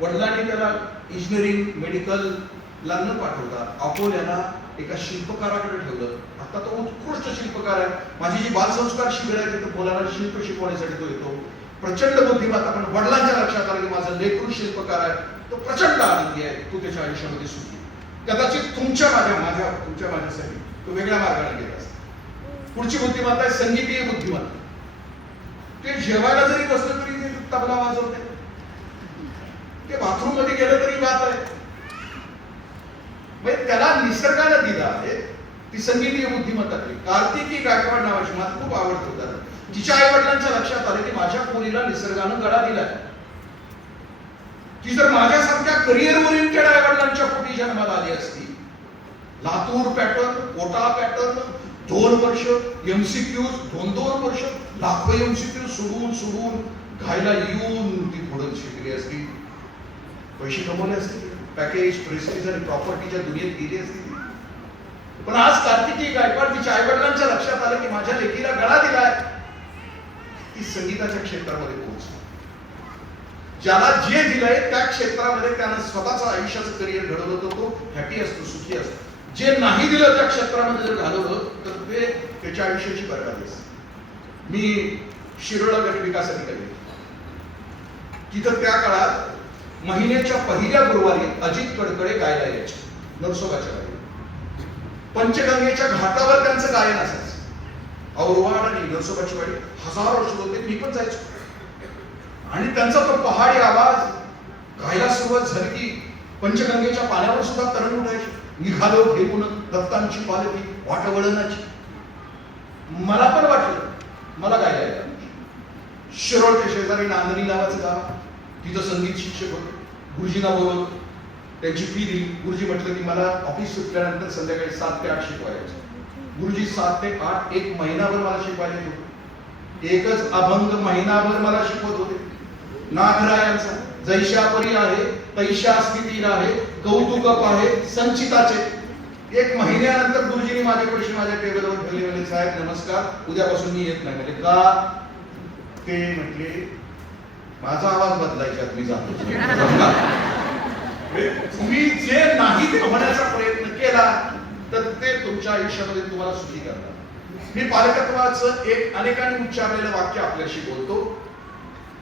वडिलांनी त्याला इंजिनिअरिंग मेडिकलला न पाठवता अकोल्याला एका शिल्पकाराकडे ठेवलं. आता तो उत्कृष्ट शिल्पकार आहे. माझी जी बालसंस्कार शिबिर आहे तिथे मुलांना शिल्प शिकवण्यासाठी तो येतो. प्रचंड बुद्धिमत्ता. पण वडिलांच्या लक्षात आलं की माझा लेकरू शिल्पकार आहे, तो प्रचंड आनंदी आहे, तो त्याच्या आयुष्यामध्ये सुखी. कदाचित तुमच्या माझ्यासाठी तो वेगळ्या मार्गाने गेला असता. पुढची बुद्धिमत्ता आहे संगीतीय बुद्धिमत्ता. ते जेवायला जरी बसलं तरी ते तबला वाजवते, ते बाथरूम मध्ये गेलं तरी गात आहे. म्हणजे त्याला निसर्गाने दिला आहे ती संगीतीय बुद्धिमत्ता. कार्तिकी गायकवाड नावाची मला खूप आवडत होता. तिच्या आई वडिलांच्या लक्षात आले की माझ्या पोरीला निसर्गानं गळा दिलाय. ती जर माझ्यासारख्या करिअर ओरिएंटेड आई वडिलांच्या पोटी जन्माला आली असती, लातूर पॅटर्न, कोटा पॅटर्न, 2 वर्ष एमसीक्यूज, 2 वर्ष लाखो एमसीक्यू सोडून घायला येऊन ती पुढे शिकली असती, पैसे कमवले असते, पॅकेज, प्रेस्टिज आणि प्रॉपर्टीच्या दुनियेत गेली असती. पण आज कार्तिकी गायकवाड तिच्या आई वडिलांच्या लक्षात आलं की माझ्या लेकीला गळा दिलाय, ती संगीताच्या क्षेत्रामध्ये पोहोचली. ज्याला जे दिलंय त्या क्षेत्रामध्ये त्यानं स्वतःचं आयुष्याचं करिअर घडवलं होतं, तो हॅपी असतो, सुखी असतो. जे नाही दिलं त्या क्षेत्रामध्ये जर घालवलं तर ते त्याच्या आयुष्याची बरबादी असते. मी शिरोळा गट विकास अधिकारी, तिथं त्या काळात महिन्याच्या पहिल्या गुरुवारी अजित कडकडे गायला यायचे नरसोबाच्या गायला. पंचगंगेच्या घाटावर त्यांचं गायन असायचं. औरवाड आणि नरसोबाची वाडी हजारो श्रोते, मी पण जायचो. आणि त्यांचा तो पहाडी आवाज गायला सुरुवात झाली की पंचगंगेच्या पाण्यावर सुद्धा तरण उठायची. निघालो घेऊन दत्तांची पालखी वाटवळणाची. मला पण वाटलं मला गायला येतं. शिरोळच्या शेजारी नांदणी नावाचं गाव, तिथं संगीत शिक्षक होते. गुरुजींना बोलवलं, त्यांची फी दिली. गुरुजी म्हटलं की मला ऑफिस सुटल्यानंतर संध्याकाळी 7 ते 8 शिकवायचं. गुरुजी 7 ते 8 1 महिनाभर मला शिकवायला होते. एकच अभंग महिनाभर मला शिकवत होते. नाथरायांचा जैशा परी आहे तैशा स्थिती आहे, कौतुक आहे संचिताचे. एक महिन्यानंतर गुरुजींनी माझे पैसे माझ्या टेबलवर ठेवले. म्हणजे साहेब नमस्कार, उद्यापासून मी येत नाही. म्हणजे का? ते म्हटले माझा आवाज बदलायचा, मी जातो. तुम्ही जे नाही ते होण्याचा प्रयत्न केला तर ते तुमच्या आयुष्यामध्ये तुम्हाला सुखी करणार. मी पालकत्वाचं एक अनेकांनी उच्चारलेलं वाक्य आपल्याशी बोलतो.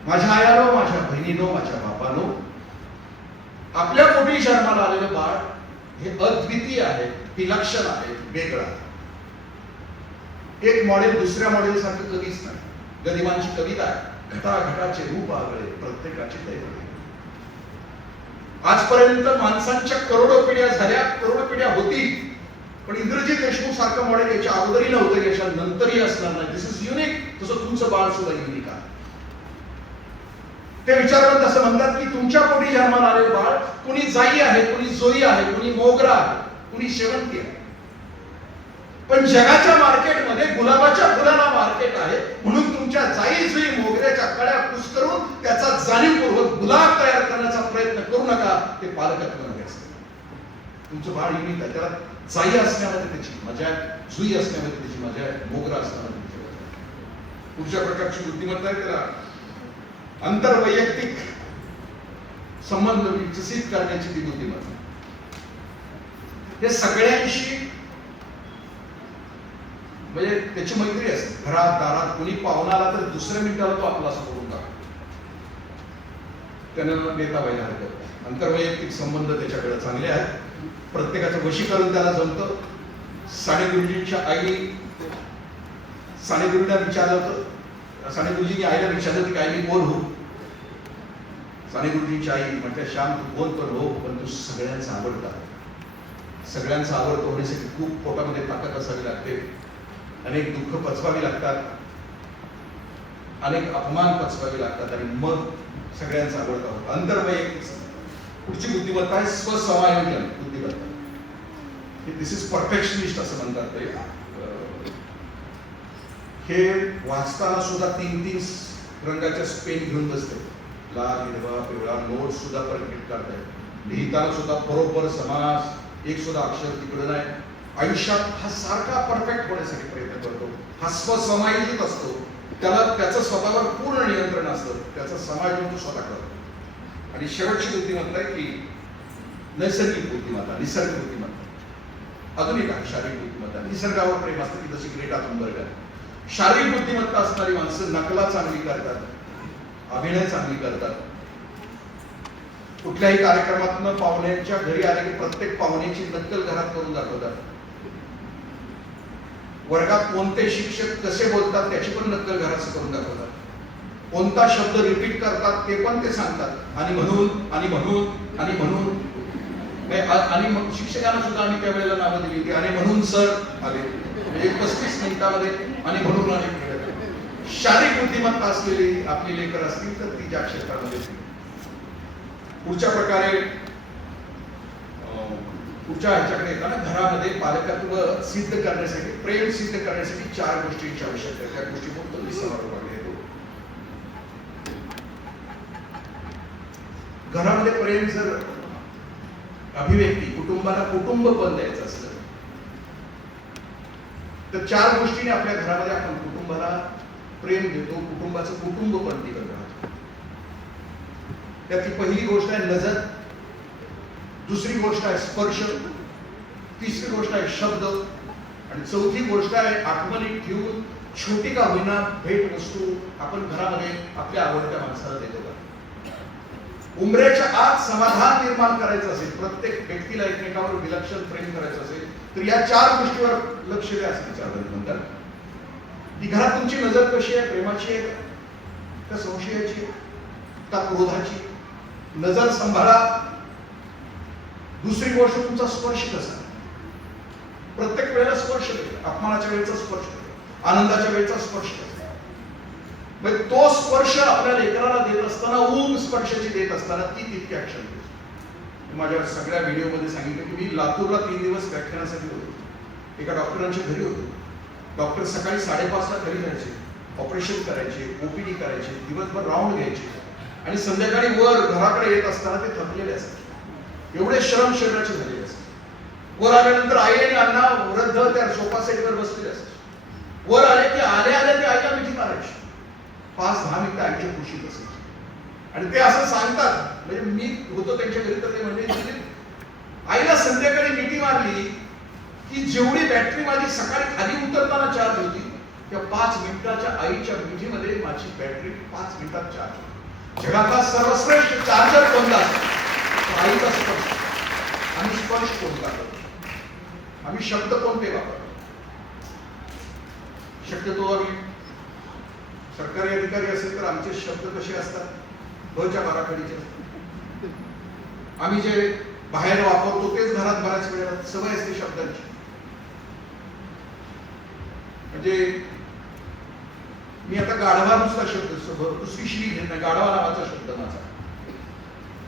माझ्या आयानो, माझ्या बहिणीनो, माझ्या बापानो, आपल्या पोटी जन्माला आलेलं बाळ हे अद्वितीय आहे, विलक्षण आहे, वेगळं आहे. एक मॉडेल दुसऱ्या मॉडेल सारखं कधीच नाही. गरिबांची कविता आहे, घटाघटाचे रूप आगळे, प्रत्येकाचे दैवत. आजपर्यंत माणसांच्या करोडो पिढ्या झाल्या, करोडो पिढ्या होती, पण इंद्रजित देशमुख सारखं मॉडेल याच्या अगोदरही नव्हतं, याच्या नंतरही असणार नाही. दिस इज युनिक. तसं तुमचं बाळ सुद्धा युनिक आहे. ते विचारवंत असं म्हणतात की तुमच्या पोटी जन्माला आलेले बाळ कुणी जाई आहे, कुणी जोई आहे, कुणी मोगरा आहे, कुणी शेवंती आहे. पण जगाच्या मार्केटमध्ये गुलाबाच्या फुलाला मार्केट आहे, म्हणून तुमच्या जाई जुई मोगऱ्याच्या कड्या कुस्करून त्याचा जाणीवपूर्वक गुलाब तयार करण्याचा प्रयत्न करू नका. ते पालकत्व नव्हे असते. तुमचं बाळ युनिक आहे. त्याला जाई असण्यामध्ये त्याची मजा आहे, जुई असण्यामध्ये त्याची मजा आहे, मोगरा असण्यामध्ये त्याची मजा आहे. पुढच्या प्रकारची बुद्धिमत्ता आहे त्याला आंतरवैयक्तिक संबंध विकसित करण्याची ती बुद्धिमत्ता. हे सगळ्यांशी म्हणजे त्याची मैत्री असते. घरात दारात कोणी पाहुणा आला तर दुसऱ्या मिनिटाला तो आपला असं करून टाकतो. त्यानं नेता व्हायला हरकत नाही. आंतरवैयक्तिक संबंध त्याच्याकडे चांगले आहेत. प्रत्येकाचं वशीकरण त्याला जमतं. साने गुरुजींच्या आई साने गुरुजींना विचारलं होतं. साने गुरुजींनी आईला विचारलं की काय मी कोण हो? साने गुरुजींची आई म्हटल्या श्याम तू कोण पण हो, पण तू सगळ्यांचा आवडता. सगळ्यांचा आवडतो होण्यासाठी खूप पोटामध्ये ताकद असावी लागते. अनेक दुःख पचवावी लागतात, अनेक अपमान पचवावे लागतात आणि मग सगळ्यांचा आवडता होतो. आंतरवैयक्तिक. पुढची बुद्धिमत्ता आहे स्वसमायोजन बुद्धिमत्ता. दिस इज परफेक्शनिस्ट असं म्हणतात ते. हे वाचताना सुद्धा 3-3 रंगाच्या पेन घेऊन बसते. लाल, हिरवा, पिवळा. नोट सुद्धा परफेक्ट करतायत. लिहिताना सुद्धा बरोबर समास, एक सुद्धा अक्षर तिकडे नाही. आयुष्यात हा सारखा परफेक्ट होण्यासाठी प्रयत्न करतो. हा स्वसमायोजित असतो. त्याला त्याचं स्वतःवर पूर्ण नियंत्रण असतं. त्याचा समायोजन तो स्वतः करतो. आणि शेवटची बुद्धिमत्ता आहे की नैसर्गिक बुद्धिमत्ता, निसर्ग बुद्धिमत्ता. अजून एक आहे शारीरिक बुद्धिमत्ता. निसर्गावर प्रेम असतं की जशी ग्रेटा थुनबर्ग आहे. शारीरिक बुद्धिमत्ता असणारी माणसं नकला चांगली करतात, अभिनय चांगली करतात. कुठल्याही कार्यक्रमातून पाहुण्यांच्या घरी आले की प्रत्येक पाहुण्याची नक्कल घरात करून दाखवतात. वर्गात कोणते शिक्षक कसे बोलतात त्याची पण नक्कल घरात करून दाखवतात. कोणता शब्द रिपीट करतात ते पण ते सांगतात. आणि म्हणून आणि म्हणून आणि म्हणून आणि मग शिक्षकांना सुद्धा आम्ही त्यावेळेला नावं दिली होती. आणि म्हणून सर आले 35 मिनिटांमध्ये आणि म्हणून शारीरिक बुद्धिमत्ता असलेली आपली लेकर असतील तर ती ज्या क्षेत्रामध्ये. पुढच्या प्रकारे पुढच्या ह्याच्याकडे येताना घरामध्ये पालकत्व सिद्ध करण्यासाठी, प्रेम सिद्ध करण्यासाठी 4 गोष्टींची आवश्यकता आहे. त्या गोष्टी फक्त मी समारोपाकडे येतो. घरामध्ये प्रेम जर अभिव्यक्ती, कुटुंबाला कुटुंब पण द्यायचं असलं तर 4 गोष्टीने आपल्या घरामध्ये आपण कुटुंबाला प्रेम देतो. कुटुंबाचं कुटुंब पण टिकत राहतो. त्यातली पहिली गोष्ट आहे नजर, दुसरी गोष्ट आहे स्पर्श, तिसरी गोष्ट आहे शब्द आणि चौथी गोष्ट आहे आठवणी ठेवून छोटी का होईना भेट वस्तू आपण घरामध्ये आपल्या आवडत्या माणसाला देतो का. उमरेच्या आत समाधान निर्माण करायचं असेल, प्रत्येक व्यक्तीला एकमेकावर विलक्षण प्रेम करायचं असेल तर या 4 गोष्टीवर लक्ष द्या असं विचारलं म्हणतात. ती घरात तुमची नजर कशी आहे? प्रेमाची आहे का संशयाची का क्रोधाची? नजर सांभाळा. दुसरी गोष्ट तुमचा स्पर्श कसा. प्रत्येक वेळेला स्पर्श देतो. अपमानाच्या वेळेचा स्पर्श देतो, आनंदाच्या वेळेचा स्पर्श देतो. म्हणजे तो स्पर्श आपल्या लेकराला देत असताना, ऊब स्पर्शाची देत असताना ती तितकी ऍक्शन घेतो. माझ्या सगळ्या व्हिडिओमध्ये सांगितलं की मी लातूरला 3 दिवस व्याख्यानासाठी होतो. एका डॉक्टरांच्या घरी होतो. डॉक्टर सकाळी 5:30ला घरी जायचे, ऑपरेशन करायचे, ओपीडी करायचे, दिवसभर राऊंड घ्यायचे आणि संध्याकाळी वर घराकडे येत असताना ते थकलेले असतात. एवढे श्रम शरीराचे झालेले असतात. वर आल्यानंतर आई आणि अण्णा वृद्ध त्या सोफा सेटवर बसलेले असायचे. वर आले की आले ते आईला मिठी मारायची. 5-10 मिनिटं आईच्या खुशीत असायची. आणि ते असं सांगतात, म्हणजे मी होतो त्यांच्या घरी, तर ते म्हणजे आईला संध्याकाळी मिठी मारली की जेवढी बॅटरी माझी सकाळी खाली उतरताना चार्ज होती, त्या 5 मिनिटाच्या आईच्या मिठीमध्ये माझी बॅटरी 5 मिनिटात चार्ज होती. जगातला सर्वश्रेष्ठ चार्जर कोणता असतो? आईचा स्पर्श. आम्ही स्पर्श कोणता करतो? आम्ही शब्द कोणते वापरतो? शक्यतो आम्ही सरकारी अधिकारी असेल तर आमचे शब्द कसे असतात? च्या बाराखडीचे असतात. आम्ही जे बाहेर वापरतो तेच घरात बऱ्याच वेळेला सवय असते शब्दांची. म्हणजे मी आता गाढवा नुसता शब्द, दुसरी श्री घेत नाही, गाढवा नावाचा शब्द माझा.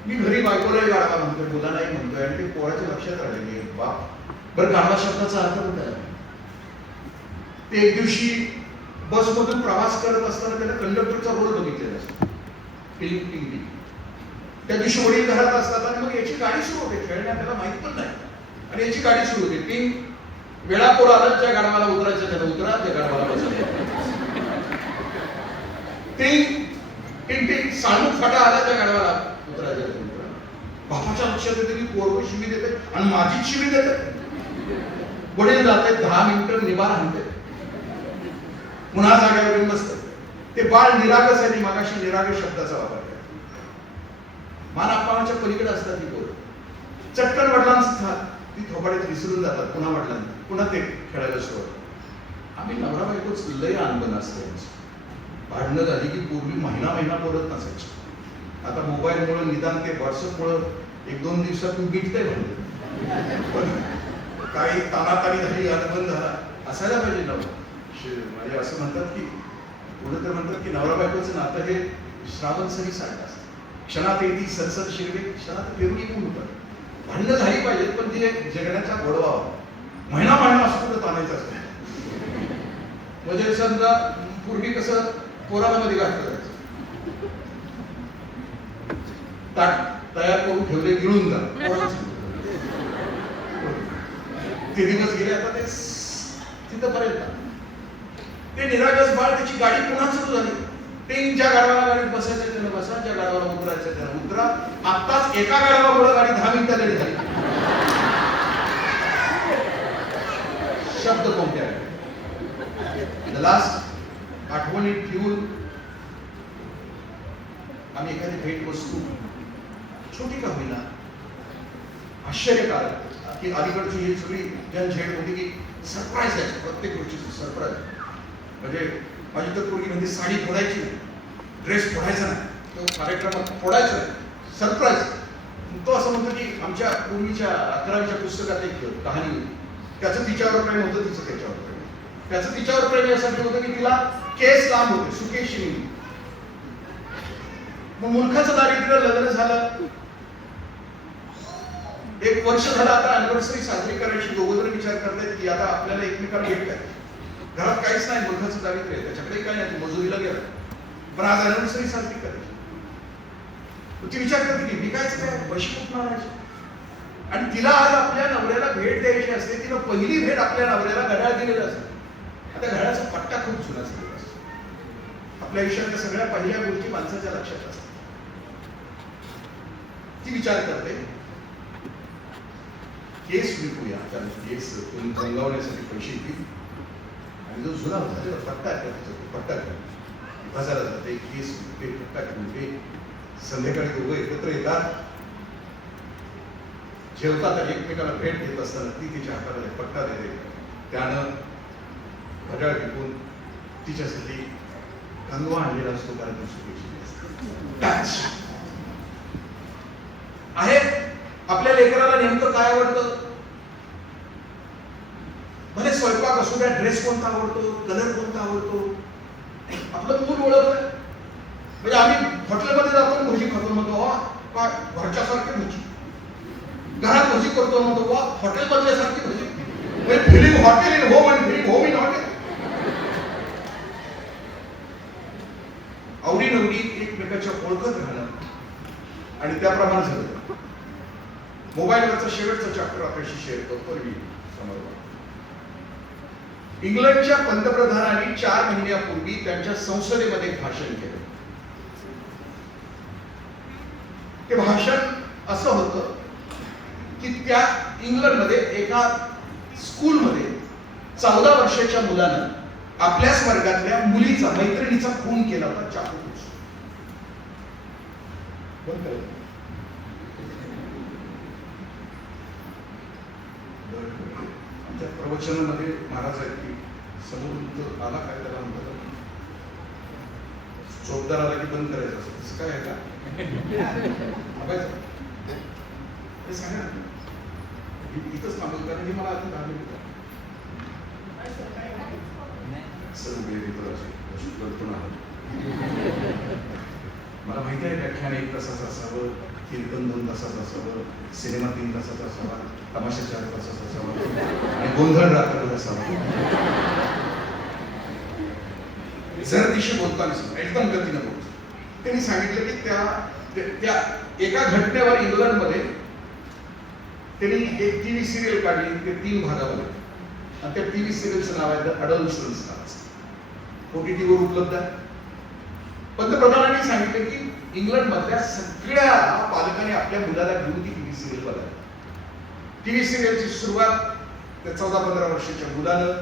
मी घरी बायकोलाही गाढवा म्हणतोय, मुलांनाही म्हणतोय, आणि ते पोराच्या लक्षात राहिले. बाप बरं, गाढवा शब्दाचा अर्थ काय? ते एक दिवशी बसमधून प्रवास करत असताना त्याने कंडक्टरचा रोल बघितलेला असतो. टिंग टिंग टिंग. त्या दिवशी वडील घरात असतात आणि मग याची गाडी सुरू होते. खेळण्यात त्याला माहित पण नाही, आणि याची गाडी सुरू होते. टिंग. वेळापूर आलं, ज्या गाढवाला उतरायचं त्याला उतरा, त्या गाढवाला बसायचं. टिंग टिंग टिंग. साणूक फाटा आला, त्या गाढवाला उतरायचं त्याला उतरा. बापाच्या लक्षात येते की पोरगं शिवी देते आणि माझीच शिवी देते. वडील जाते, 10 मिनिटं निबार आणते, पुन्हा जाग्यावर येऊन बसतं. ते बाळ निरागस आहे, मागाशी निरागस शब्दाचा वापर करतात. मान अपमानाच्या पलीकडे असतात ती पोरं. चटकन वडिलांचा ती थोपाडीत विसरून जातात. पुन्हा वडिलांना पुन्हा ते खेळायला सुरुवात. आम्ही नवरा बायकोच लय अनबन असते. भांडणं झाली की पूर्वी महिना बोलत नसायची. आता मोबाईलमुळे, निदान ते व्हॉट्सअपमुळे 1-2 दिवसात मिटतंय भांडण. पण काही तानातानी झाली, अनबन झाला, असायला पाहिजे नवरा. म्हणजे असं म्हणतात की, पुढे तर म्हणतात की नवरा बायकोचं नातं हे श्रावण सरी सारखं असतं. क्षणात येते सरसर शिरवे, क्षणात फिरून येऊन होतं. भांडणं झाली पाहिजेत, पण ती एक जगण्याचा गोडवा महिना असं कुठं ताणायचं असतं. म्हणजे समजा पूर्वी कसं पोरामध्ये घातलं जायचं, ताट तयार करून ठेवले, गिळून जा, ते दिवस गेले. आता ते तिथपर्यंत ते निरागस बाळ, त्याची गाडी पुन्हा सुरू झाली. टिंग. ज्या गाडवाला गाडीत बसायचं त्याला बसा, ज्या गाडवाला उतरायचं त्याला उतरा. आत्ताच एका गाडवामुळे गाडी 10 मिनिटं लेट झाली. शब्द कोणते आहेत? लास्ट आठवणीत ठेवून आम्ही एखादी भेट वस्तू छोटी का होईना, आश्चर्यकारक की अलीकडची ही सगळी जनझेड होती की सरप्राईज आहे, प्रत्येक गोष्टीचं सरप्राईज. म्हणजे माझी तर पूर्वी म्हणजे साडी फोडायची नाही, ड्रेस फोडायचा नाही, तो कार्यक्रमात फोडायचा नाही, सरप्राईज. तो असं म्हणतो की आमच्या पूर्वीच्या 11वीच्या पुस्तकात एक कहाणी होती. त्याचं तिच्यावर प्रेम होतं, तिचं त्याच्यावर प्रेम. त्याचं तिच्यावर प्रेम यासाठी होतं की तिला केस लांब होते, सुकेशी. मग मुलखाचं दारिद्र्य, लग्न झालं, 1 वर्ष झालं, आता अॅनिव्हर्सरी साजरी करायची. दोघं जण विचार करतायत की आता आपल्याला एकमेकांना भेट काय. घरात काहीच नाही, मुलखाचं दारिद्र्य, त्याच्याकडे काही नाही, मजुरीला गेला, पण आज अॅनिव्हर्सरी साजरी करायची. ती विचार करते की मी काय पैसे कुठून आणायचे. आणि तिला आज आपल्या नवऱ्याला भेट द्यायची असते. तिला पहिली भेट आपल्या नवऱ्याला घड्याळ दिलेलं असतं. आता घड्याळाचा पट्टा खूप जुना झालेला असतो. आपल्या आयुष्यातल्या सगळ्या पहिल्या गोष्टी माणसाच्या लक्षात असतात. ती विचार करते केस विकूया, कारण केस तुम्ही रंगवण्यासाठी पैसे येतील. आणि जो जुना होता त्याला पट्टा बाजारात जाते, केस विकते, पट्टा विकते. संध्याकाळी दोघं एकत्र येतात, जेवतात आणि एकमेकाला भेट देत असताना ती तिच्या हाताला पट्टा देते. त्यानं घड्याळ विकून तिच्यासाठी कंगवा आणलेला असतो, कारण ती सुकेशी असते. आहे आपल्या लेकराला नेमकं काय आवडतं? भले स्वयंपाक असू द्या, ड्रेस कोणता आवडतो, कलर कोणता आवडतो, आपलं मूल ओळखलं. म्हणजे आम्ही हॉटेलमध्ये जातो, भजी खातो, म्हणतो वा घरच्यासारखी भजी. घरात भजी करतो, म्हणतो वा हॉटेल मधल्यासारखी भजी. Feeling hotel in home and feeling home in hotel. आवडी नवडी एकमेकाच्या ओळखत राहणं आणि त्याप्रमाणे झालं. मोबाईलवरचा शेवटचा चॅप्टर आपल्याशी शेअर करतो मी समोर. इंग्लंडच्या पंतप्रधानांनी 4 महिन्यापूर्वी त्यांच्या संसदेमध्ये भाषण केलं. ते भाषण असं होतं की त्या इंग्लंडमध्ये एका स्कूलमध्ये 14 वर्षाच्या मुलानं आपल्याच वर्गातल्या मुलीचा मैत्रिणीचा खून केला होता चाकू. आमच्या प्रवचनामध्ये महाराज आहेत की समोर आला काय त्याला म्हणतात चोपदार आला की बंद करायचं असं तसं काय आहे का हे सांगा इथंच थांबल कारण हे मला आता 10 मिनिटं मला माहिती आहे व्याख्यान 1 तासाचं असावं, कीर्तन 2 तासाचं असावं, सिनेमा 3 तासाचा असावा, तमाशा 4 तासाचा असावा आणि गोंधळ रात्र असावा. जर दिशी बोलताना एकदम गतीनं बोलतो. त्यांनी सांगितलं की त्या एका घटनेवर इंग्लंडमध्ये त्यांनी एक टीव्ही सिरियल काढली. ते 3 भागामध्ये आणि त्या टीव्ही सिरियलचं नाव आहे द अडॉलसन्स नावाचं. OTT वर उपलब्ध आहे. पंतप्रधानांनी सांगितलं की इंग्लंड मधल्या सगळ्या पालकांनी आपल्या मुलाला घेऊन ती टीव्ही सिरियल बघावी. टीव्ही सिरियलची सुरुवात त्या 14-15 वर्षाच्या मुलानं,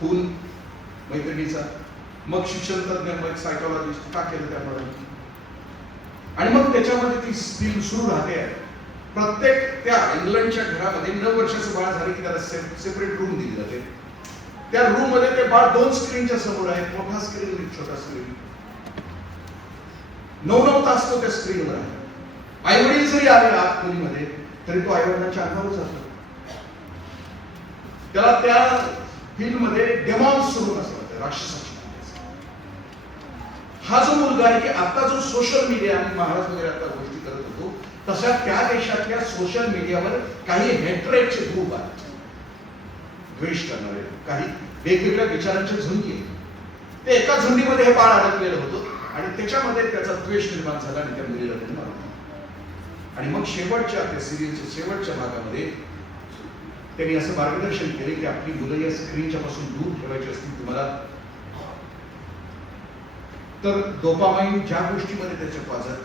खून मैत्रिणीचा, मग शिक्षण तज्ञ, मग सायकोलॉजिस्ट का केलं त्यामुळे, आणि मग त्याच्यामध्ये ती स्थिती सुरू राहते. प्रत्येक त्या इंग्लंडच्या घरामध्ये 9 वर्षाचं बाळ झालं की त्याला सेपरेट रूम दिली जाते. त्या रूम मध्ये ते बाळ 2 स्क्रीनच्या समोर आहे. मोठा स्क्रीन आणि छोटा स्क्रीन. 9 तास तो त्या स्क्रीनवर आहे. आई वडील जरी आले आत खोलीमध्ये तरी तो आई वडिलांच्या अंगावर जातो. त्याला त्या फिल्म मध्ये डेमॉन्स सुरू असतात, राक्षसाची. हा जो मुलगा आहे की आता जो सोशल मीडिया आणि महाराज वगैरे आता गोष्टी करत होतो तशा त्या देशातल्या सोशल मीडियावर काही हेट्रेडचे ग्रुप आहेत, द्वेष करणारे, काही वेगवेगळ्या विचारांचे झुंडी आहेत. ते एका झुंडीमध्ये हे बाळ अडकलेलं होतं आणि त्याच्यामध्ये त्याचा द्वेष निर्माण झाला आणि त्या मुलीला त्यांनी मारलं. आणि मग शेवटच्या त्या सिरियलच्या शेवटच्या भागामध्ये त्यांनी असं मार्गदर्शन केले की आपली मुलं या स्क्रीनच्या पासून दूर ठेवायची असतील तुम्हाला तर डोपामाइन ज्या गोष्टीमध्ये त्याच्या पाजात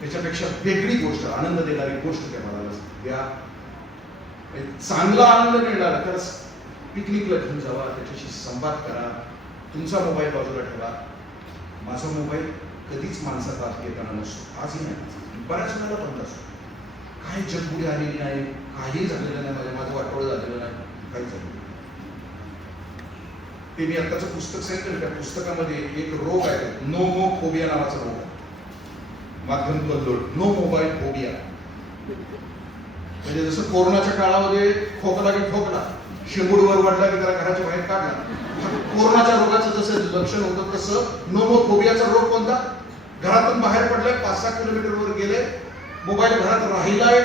त्याच्यापेक्षा वेगळी गोष्ट, आनंद देणारी गोष्ट त्या बाळाला द्या. चांगला आनंद मिळणार तर पिकनिकला घेऊन जावा, त्याच्याशी संवाद करा. तुमचा मोबाईल बाजूला ठेवा. माझा मोबाईल कधीच माणसाचा आत येताना नसतो, आजही नाही, बऱ्याच वेळेला बंद असतो. काही जगबुडी आलेली नाही, काही झालेलं नाही, माझं वाटोळ झालेलं नाही, काही झालं. ते मी आत्ताचं पुस्तक सांगितलं. त्या पुस्तकामध्ये एक रोग आहे, नोमोफोबिया नावाचा रोग आहे. माध्यम कल्लोळ, नो मोबाईल फोबिया. म्हणजे जसं कोरोनाच्या काळामध्ये खोकला की ठोकला, शेंबूड वर वाढला की त्याला घराच्या बाहेर काढला. कोरोनाच्या रोगाचं जसं लक्षण होतं तसं नोमोफोबियाचा रोग कोणता? घरातून बाहेर पडलाय, 5-6 किलोमीटर वर गेले, मोबाईल घरात राहिलाय,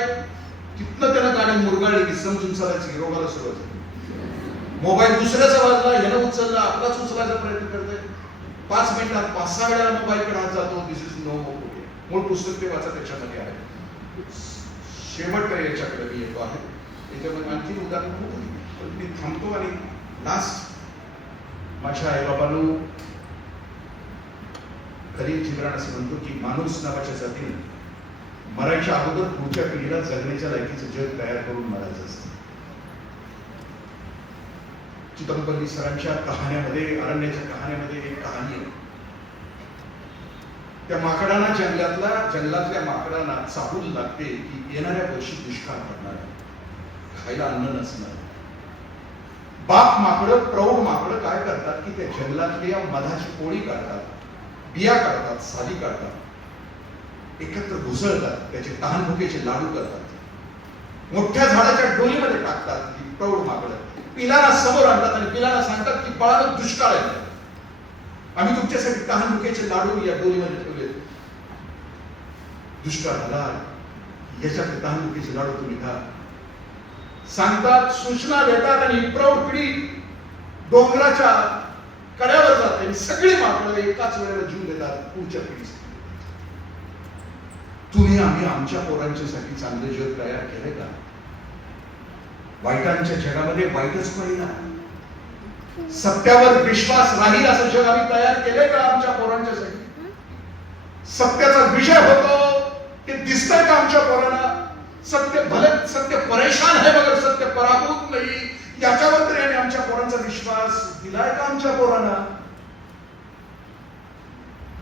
तिथनं त्यानं गाडी मुरगाळली की समजून चालायची की रोगाला सुरुवात झाली. मोबाईल दुसऱ्याचा वाजला, ह्यानं उचलला, आपलाच उचलायचा प्रयत्न करतोय. 5 मिनिटात 5-6 वेळा मोबाईलकडे हात जातो. दिस इज नोमोफोबिया. मूळ पुस्तक ते वाचा, त्याच्यामध्ये आहे. शेवट याच्याकडे मी येतो आहे. याच्यामध्ये आणखी उदाहरण होतं पण मी थांबतो आणि लास्ट माझ्या आईबाबांनो खलील जिब्रान असं म्हणतो की माणूस नावाच्या जातीने मरायच्या अगोदर पुढच्या पिढीला जगण्याच्या लायकीचं जग तयार करून मरायचं असतं. चितमपल्ली सरांच्या कहाण्यामध्ये, अरण्याच्या कहाण्यामध्ये एक कहाणी आहे. त्या माकडांना जंगलातल्या माकडांना चाहूल लागते की येणाऱ्या वर्षी दुष्काळ पडणार आहे, खायला अन्न नसणार. बाप माकडं, प्रौढ माकडं काय करतात की त्या जंगलातल्या मधाची पोळी काढतात, बिया काढतात, साली काढतात, एकत्र घुसळतात, त्याचे तहानभुकेचे लाडू करतात, मोठ्या झाडाच्या डोलीमध्ये टाकतात. की प्रौढ माकडं पिलाला समोर आणतात आणि पिलाला सांगतात की बाळाला दुष्काळ आहे, आम्ही तुमच्यासाठी तहानभुकेचे लाडू या डोलीमध्ये ठेवले, दुष्काळ झाला याच्यात तहानभुकेचे लाडू तुम्ही खा. सांगतात, सूचना देतात आणि प्रौढ पिढी डोंगराच्या कड्यावर जाते. सगळी माकडं एकाच वेळेला जीव देतात पुढच्या पिढीसाठी. तुम्ही आम्ही आमच्या पोरांच्यासाठी चांगलं जग तयार केलंय का? वाईटांच्या जगामध्ये वाईटच पाहिला, सत्यावर विश्वास राहील असं जग आम्ही तयार केलंय का आमच्या पोरांच्यासाठी? सत्याचा विजय होतो ते दिसतंय का आमच्या पोरांना? सत्य भले सत्य परेशान आहे मगर सत्य पराभूत नाही, याच्यावर तरी आम्ही आमच्या पोरांचा विश्वास दिलाय का आमच्या पोरांना?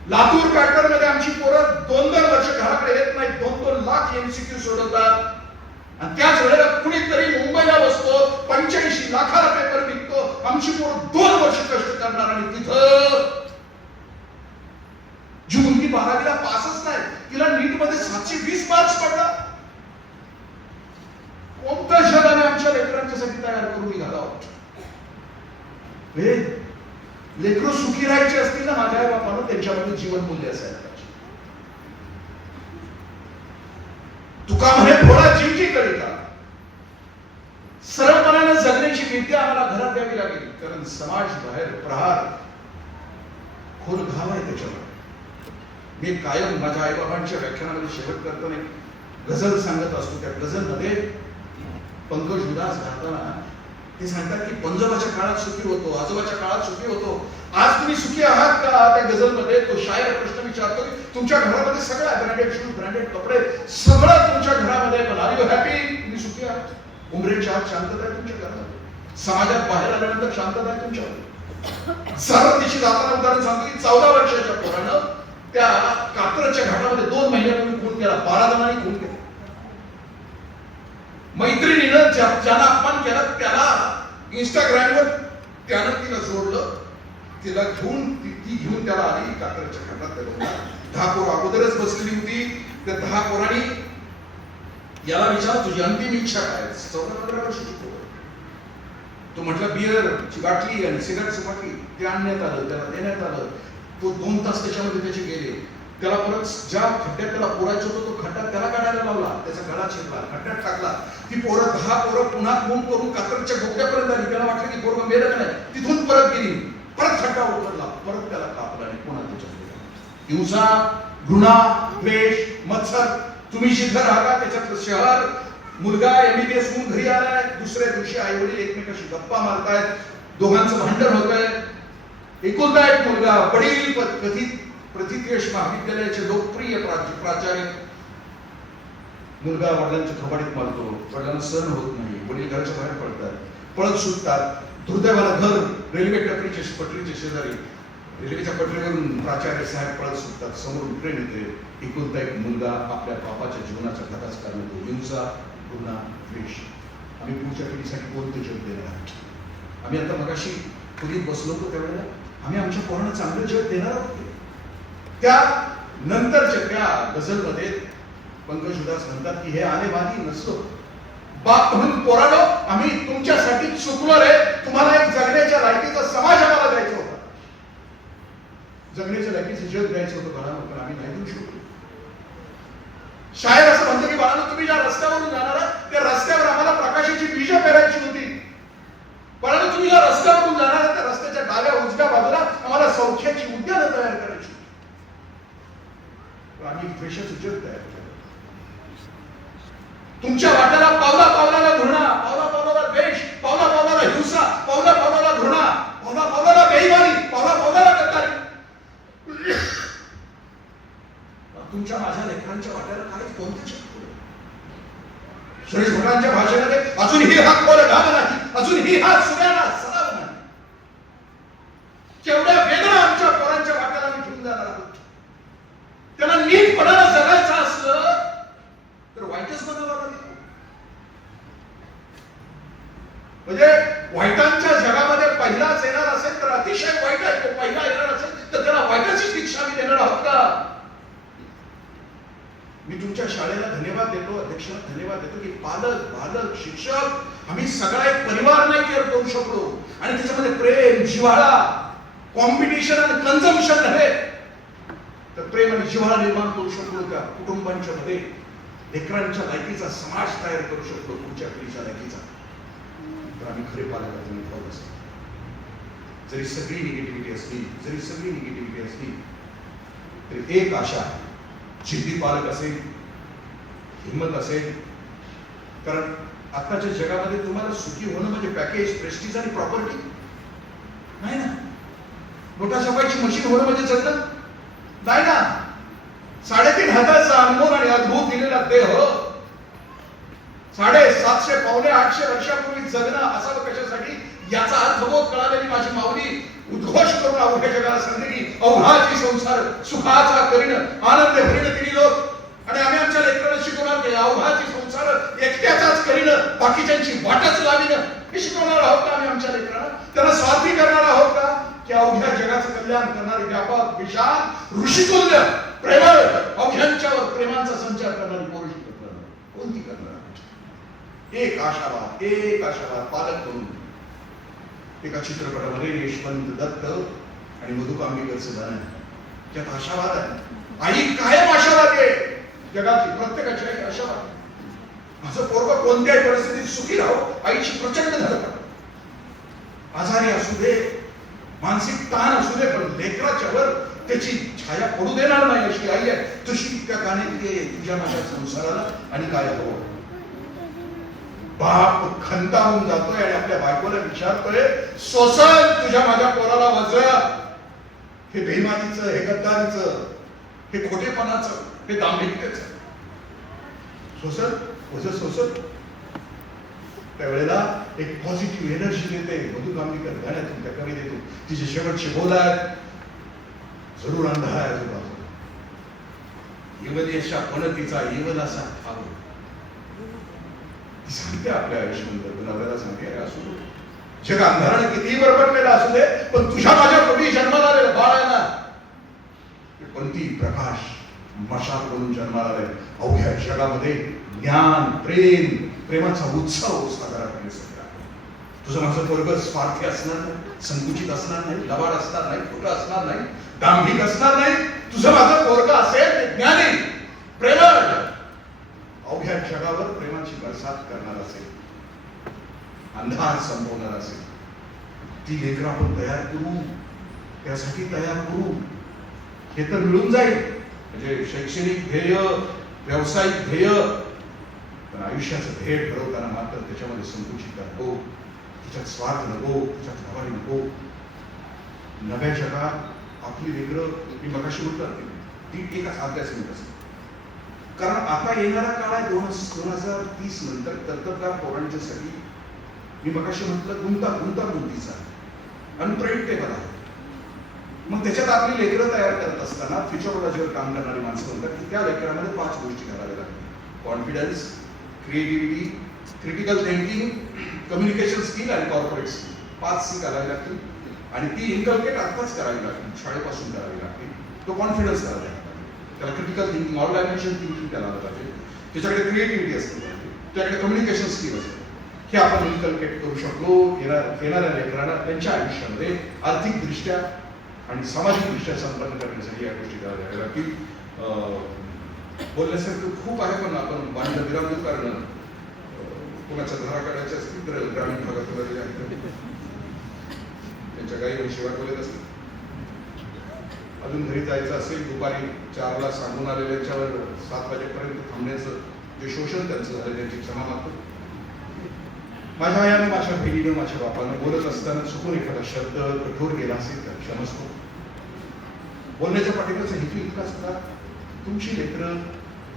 लातूर पॅटर्न मध्ये आमची पोरं 2-2 वर्ष घराकडे येत नाही, 2-2 लाख MCQ सोडवतात आणि त्याच वेळेला कुणीतरी मुंबईला बसतो, 85 लाखाला पेपर विकतो. आमची पोरं 2 वर्ष कष्ट करणार आणि तिथं जी मुलगी 12वीला पासच नाही, तिला नीट मध्ये 720 मार्क्स पडला. कोणतं जगाने आमच्या लेकरांच्यासाठी तयार करून निघाला? लेकरं सुखी राहायची असतील ना माझ्या आई बापानं, त्यांच्यामध्ये जीवनमूल्य असायला पाहिजे. तुका म्हणे थोडा जीवची करिता सरळपणाने जगण्याची विद्या आम्हाला घरात द्यावी लागेल, कारण समाज बाहेर प्रहार खोल घाव आहे त्याच्यावर. मी कायम माझ्या आईबाबांच्या व्याख्यानामध्ये शेवट करताना गझल सांगत असतो. त्या गझलमध्ये पंकज उदास गाताना ते सांगतात की पंजोबाच्या काळात सुखी होतो, आजोबाच्या काळात सुखी होतो, आज तुम्ही सुखी आहात का? त्या गझलमध्ये तो शायर प्रश्न विचारतो की तुमच्या घरामध्ये सगळं आहे, ब्रँडेड शूज, ब्रँडेड कपडे, सगळं तुमच्या घरामध्ये, पण आर यू हॅपी? तुम्ही सुखी आहात? उमरेच्या आत शांतता आहे तुमच्या घरामध्ये, समाजात बाहेर आल्यानंतर शांतता आहे तुमच्यावर. सर्व दिवशी जाताना उदाहरण सांगतो की 14 वर्षाच्या पोरानं त्या कात्रच्या घाटामध्ये 2 महिन्यापूर्वी खून केला, 12 जणांनी खून केला. मैत्रिणीनं ज्याला अपमान केला त्याला इंस्टाग्रामवर त्यानं तिला जोडलं, तिला घेऊन ती घेऊन त्याला आली कात्रच्या घाटात. 10 पोरं अगोदरच बसलेली होती. त्या 10 पोरांनी याला विचार तुझी अंतिम इच्छा काय? 14-15 वर्षाची पोरं. तो म्हटलं बिअरची बाटली आणि सिगारेटची बाटली ते आणण्यात आलं, त्याला देण्यात आलं. तो 2 तास त्याच्यामध्ये त्याचे गेले. त्याला परत ज्या खड्ड्यात त्याला पोरायचं होतं तो खड्डा त्याला काढायला लावला, त्याचा गळा चिरला, खड्ड्यात टाकला. ती पोरं 10 पोरं पुन्हा खून करून कात्रच्या बोगद्यापर्यंत आली. त्याला वाटलं की पोरं मेलं नाही, तिथून परत गेली, परत खड्डा उतरला, परत त्याला कापला आणि पुन्हा त्याच्यात हिंसा, घृणा, द्वेष, मत्सर. तुम्ही जिथं राहता त्याच्यातलं शहर, मुलगा MBBS होऊन घरी आलाय, दुसऱ्या दिवशी आई वडील एकमेकाशी गप्पा मारतायत, दोघांचं भांडण होतंय. एकुलता एक मुलगा, वडील कथित प्रतिक्रियेश महाविद्यालयाचे लोकप्रिय प्राचार्य, मुलगा वडिलांच्या थोबाडीत मारतो, वडिलांना सहन होत नाही, वडील घराच्या बाहेर पडतात, पळत सुटतात. दुर्दैवाला घर रेल्वे पटरीचे शेजारी, रेल्वेच्या पटरीवरून प्राचार्य साहेब पळत सुटतात, समोरून ट्रेन येते. एकुलता एक मुलगा आपल्या बापाच्या जीवनाचा घातच करतो. हिंसा, गुन्हा, द्वेष. आम्ही पुढच्या पिढीसाठी कोणतं जग देणार आहोत? आम्ही आता मगाशी खोलीत बसलो होतो त्यावेळेला आम्ही आमच्या पोरांना चांगलं जग देणार आहोत. त्या नंतरच्या त्या गझलमध्ये पंकज उदास म्हणतात की हे आलेबाजी नसतो, बाप म्हणून पोरांनो आम्ही तुमच्यासाठी चुकलो रे, तुम्हाला एक जगण्याच्या लायकीचा समाज आम्हाला द्यायचा होता, जगण्याच्या लायकीचं जग द्यायचं होतं बाळांनो, पण आम्ही नाही देऊ शकलो. शायर असं म्हणतो की बाळांनो तुम्ही ज्या रस्त्यावरून जाणार आहात त्या रस्त्यावर आम्हाला प्रकाशाची बीजं पेरायची होती. बाळांनो तुम्ही ज्या रस्त्यावरून जाणार आहात त्या रस्त्याच्या डाव्या उजव्या बाजूला आम्हाला सौख्याची उद्यानं तयार करायची. आम्ही द्वेषाचं जग तयार केलं. तुमच्या वाट्याला पावला पावलाला घृणा, पावला पावलाला द्वेष, पावला पावलाला हिंसा, पावला पावलाला घृणा, पावला पावलाला बेईमानी, पावला पावलाला गद्दारी. तुमच्या माझ्या लेकरांच्या वाट्याला काय कोणतं जग? सुरेश भटांच्या भाषेमध्ये अजूनही हा खोल घाम नाही, अजूनही हा सुऱ्याला सराव नाही. केवढ्या वेदना आमच्या पोरांच्या वाट्याला मी घेऊन जाणार आहोत. त्यांना नीटपणानं जगायचं असलं तर वाईटच बनावं लागेल. म्हणजे वाईटांच्या जगामध्ये पहिलाच येणार असेल तर अतिशय वाईट आहे, तो पहिला येणार असेल तर त्याला वाईटाची शिक्षा आम्ही देणार आहोत का? मी तुमच्या शाळेला धन्यवाद देतो, अध्यक्षांना धन्यवाद देतो की पालक, बालक, शिक्षक आम्ही सगळा एक परिवार नाही केअर करू शकलो आणि त्याच्यामध्ये प्रेम, जिव्हाळा, कॉम्पिटिशन आणि कन्झम्पशन नव्हे तर प्रेम आणि जिव्हाळा निर्माण करू शकलो. त्या कुटुंबांच्या मध्ये लेकरांच्या लायकीचा समाज तयार करू शकलो, पुढच्या पिढीच्या लायकीचा. तर आम्ही खरे पालक आहोत. जरी सगळी निगेटिव्हिटी असली तरी एक आशा, जिद्दी पालक असेल हिंमत असेल, कारण आताच्या जगामध्ये तुम्हाला सुखी होणं म्हणजे पॅकेज, प्रेस्टिज आणि प्रॉपर्टी नाही ना. नोटा छापायची मशीन होणं म्हणजे जगणं नाही ना. 3.5 हाताचा अनमोल आणि अद्भुत दिलेला देह 750 पावणे 800 वर्षापूर्वी जगणं असावं कशासाठी याचा अर्थबोध कळालेली माझी माऊली उद्घोष करून अवघ्या जगाला सांगली, अवघाची संसार सुखाचा करीन आनंद भरीन तिन्ही लोक. आणि आम्ही आमच्या लेकरांना शिकवणार की अवघाची संसार एकट्याचाच करीन, बाकीच्यांची वाटच लावीन. हे शिकवणार आहोत का आम्ही आमच्या लेकरांना? त्यांना स्वार्थी करणार आहोत का? की अवघ्या जगाचं कल्याण करणारे व्यापक विशाल ऋषितुल्य प्रेमळ अवघ्यांच्यावर प्रेमाचा संचार करणारी पोरशी करणार कोणती करणार? एक आशावाद पालक म्हणून एका चित्रपटामध्ये यशवंत दत्त आणि मधु कांबीकरचं गाणं, त्यात आशावाद आहे. आई कायम आशावादी आहे. जगाची प्रत्येकाची आई आशावादी. माझं पोरगं कोणत्याही परिस्थितीत सुखी राहो, आईची प्रचंड धडपड. आजारी असू दे, मानसिक ताण असू दे, पण लेकराच्या वर त्याची छाया पडू देणार नाही अशी आई आहे. तशी त्या गाण्यात तुझ्या माझ्या संसाराला आणि काय हवं. बाप खंतावून जातोय आणि आपल्या बायकोला विचारतोय, सोसल तुझ्या माझ्या पोराला वज. हे बेईमानीचं, हे गद्दारीचं, हे खोटेपणाचं, हे दांभिकतेचं सोसल वज सोसल. त्यावेळेला एक पॉझिटिव्ह एनर्जी देते मधु कांबीकर गाण्यातून, त्या कवितेतून. तिचे शेवटचे बोल आहेत, जरूर अंधार आहे आजूबाजूला, येवलेशा पणतीचा येवलासा ठाव. ती सांगते आपल्या आयुष्यामध्ये नव्याला सांगते, असू जग अंधाराने कितीही बरबटलेला असू दे, पण तुझ्या माझ्या पोटी जन्माला आलेलं बाळ आहे ना, कोणती प्रकाश मशाल बनून जन्माला आले. अवघ्या जगामध्ये ज्ञान, प्रेमाचा उत्सव साजरा करण्यासाठी आहे. तुझं माझं पोरगं स्वार्थी असणार नाही, संकुचित असणार नाही, लबाड असणार नाही, खोटं असणार नाही, दांभिक असणार नाही. तुझं माझं पोरगं असेल ज्ञानी, प्रेमळ, अवघ्या जगावर प्रेमाची बरसात करणार असेल, अंधार संपवणार असेल. ती लेकरं आपण तयार करू, त्यासाठी तयार करू. हे तर मिळून जाईल, म्हणजे शैक्षणिक ध्येय, व्यावसायिक ध्येय, पण आयुष्याचं ध्येय ठरवताना मात्र त्याच्यामध्ये संकुचित नको, तिच्यात स्वार्थ नको, तिच्यात लबाडी नको. नव्या जगात आपली लेकरं, मी मगाशी म्हटलं, ती एका अभ्यास मिळत असते. कारण आता येणारा काळ आहे 2030 नंतर कर्तबगार पोरांच्यासाठी, मी मगाशी म्हटलं, गुंतागुंतीचा अनप्रेडिक्टेबल आहे. मग त्याच्यात आपली लेकरं तयार करत असताना फ्युचरॉलॉजीवर काम करणारी माणसं म्हणतात की त्या लेकरांमध्ये 5 गोष्टी घालाव्या लागतील: confidence, creativity, critical thinking, communication skill आणि कॉर्पोरेट स्किल. 5 सी घालावी लागतील आणि ती इनकल्केट आत्ताच करावी लागतील, शाळेपासून करावी लागतील. तो कॉन्फिडन्स घालावा लागतो, त्याला critical thinking, all dimension thinking त्याला आलं पाहिजे, त्याच्याकडे क्रिएटिव्हिटी असते पाहिजे, त्याच्याकडे कम्युनिकेशन स्किल असते. हे आपण इनकल्केट करू शकलो येणाऱ्या लेकरांना त्यांच्या आयुष्यामध्ये आर्थिकदृष्ट्या आणि सामाजिकदृष्ट्या संपन्न करण्यासाठी या गोष्टी कराव्या लागतील. बोलण्यासारखं खूप आहे, पण आपण बांधला विराम देऊ, कारण कोणाच्या धारा काढायच्या असतील तर ग्रामीण भागात त्यांच्या काही म्हशी वाटवलेत असतील. अजून घरी जायचं असेल, दुपारी 4ला सांगून आलेल्यांच्यावर 7 वाजेपर्यंत थांबण्याचं जे शोषण त्यांचं झालं त्यांची क्षमा मागतो. माझ्या आईने, माझ्या बहिणीनं, माझ्या बापानं बोलत असताना चुकून एखादा शब्द कठोर गेला असेल तर क्षमस्व. बोलण्याच्या पाठीमागचा हेतू इतकाच होता, तुमची लेकरं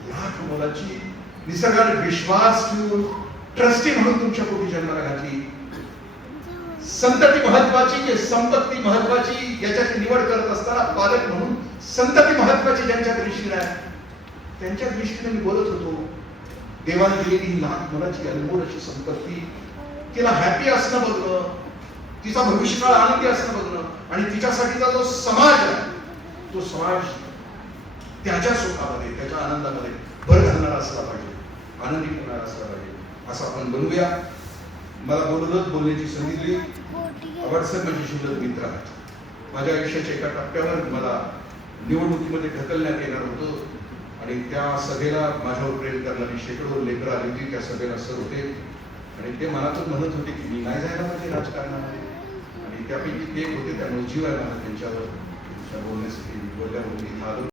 लाख मोलाची, निसर्गाने विश्वास ठेवून ट्रस्टी म्हणून तुमच्या पोटी जन्माला घातली. संतती महत्वाची की संपत्ती महत्वाची याच्याची निवड करत असताना पालक म्हणून संतती महत्वाची ज्यांच्या दृष्टीने आहे त्यांच्या दृष्टीने मी बोलत होतो. देवाने दिलेली लाख मोलाची अनमोल अशी संपत्ती, तिला हॅपी असणं बघणं, तिचा भविष्यकाळ आनंदी असणं बघणं आणि तिच्यासाठीचा जो समाज आहे तो समाज त्याच्या सुखामध्ये, त्याच्या आनंदामध्ये भर घालणारा असला पाहिजे, आनंदी होणारा असला पाहिजे, असं आपण बनवूया. मला बोलण्याची संधी दिली. आवडसर माझे शुद्ध मित्र आहेत. माझ्या आयुष्याच्या एका टप्प्यावर मला निवडणुकीमध्ये ढकलण्यात येणार होतं आणि त्या सभेला माझ्यावर प्रेम करणारी शेकडो लेकरं आली होती. त्या सभेला सर होते आणि ते मनातून म्हणत होते की मी नाही जायला पाहिजे राजकारणामध्ये, आणि त्यापैकी ते एक होते. त्यामुळे जीव आहे मला त्यांच्यावर बोलण्यासाठी, बोलल्यावर मी आलो.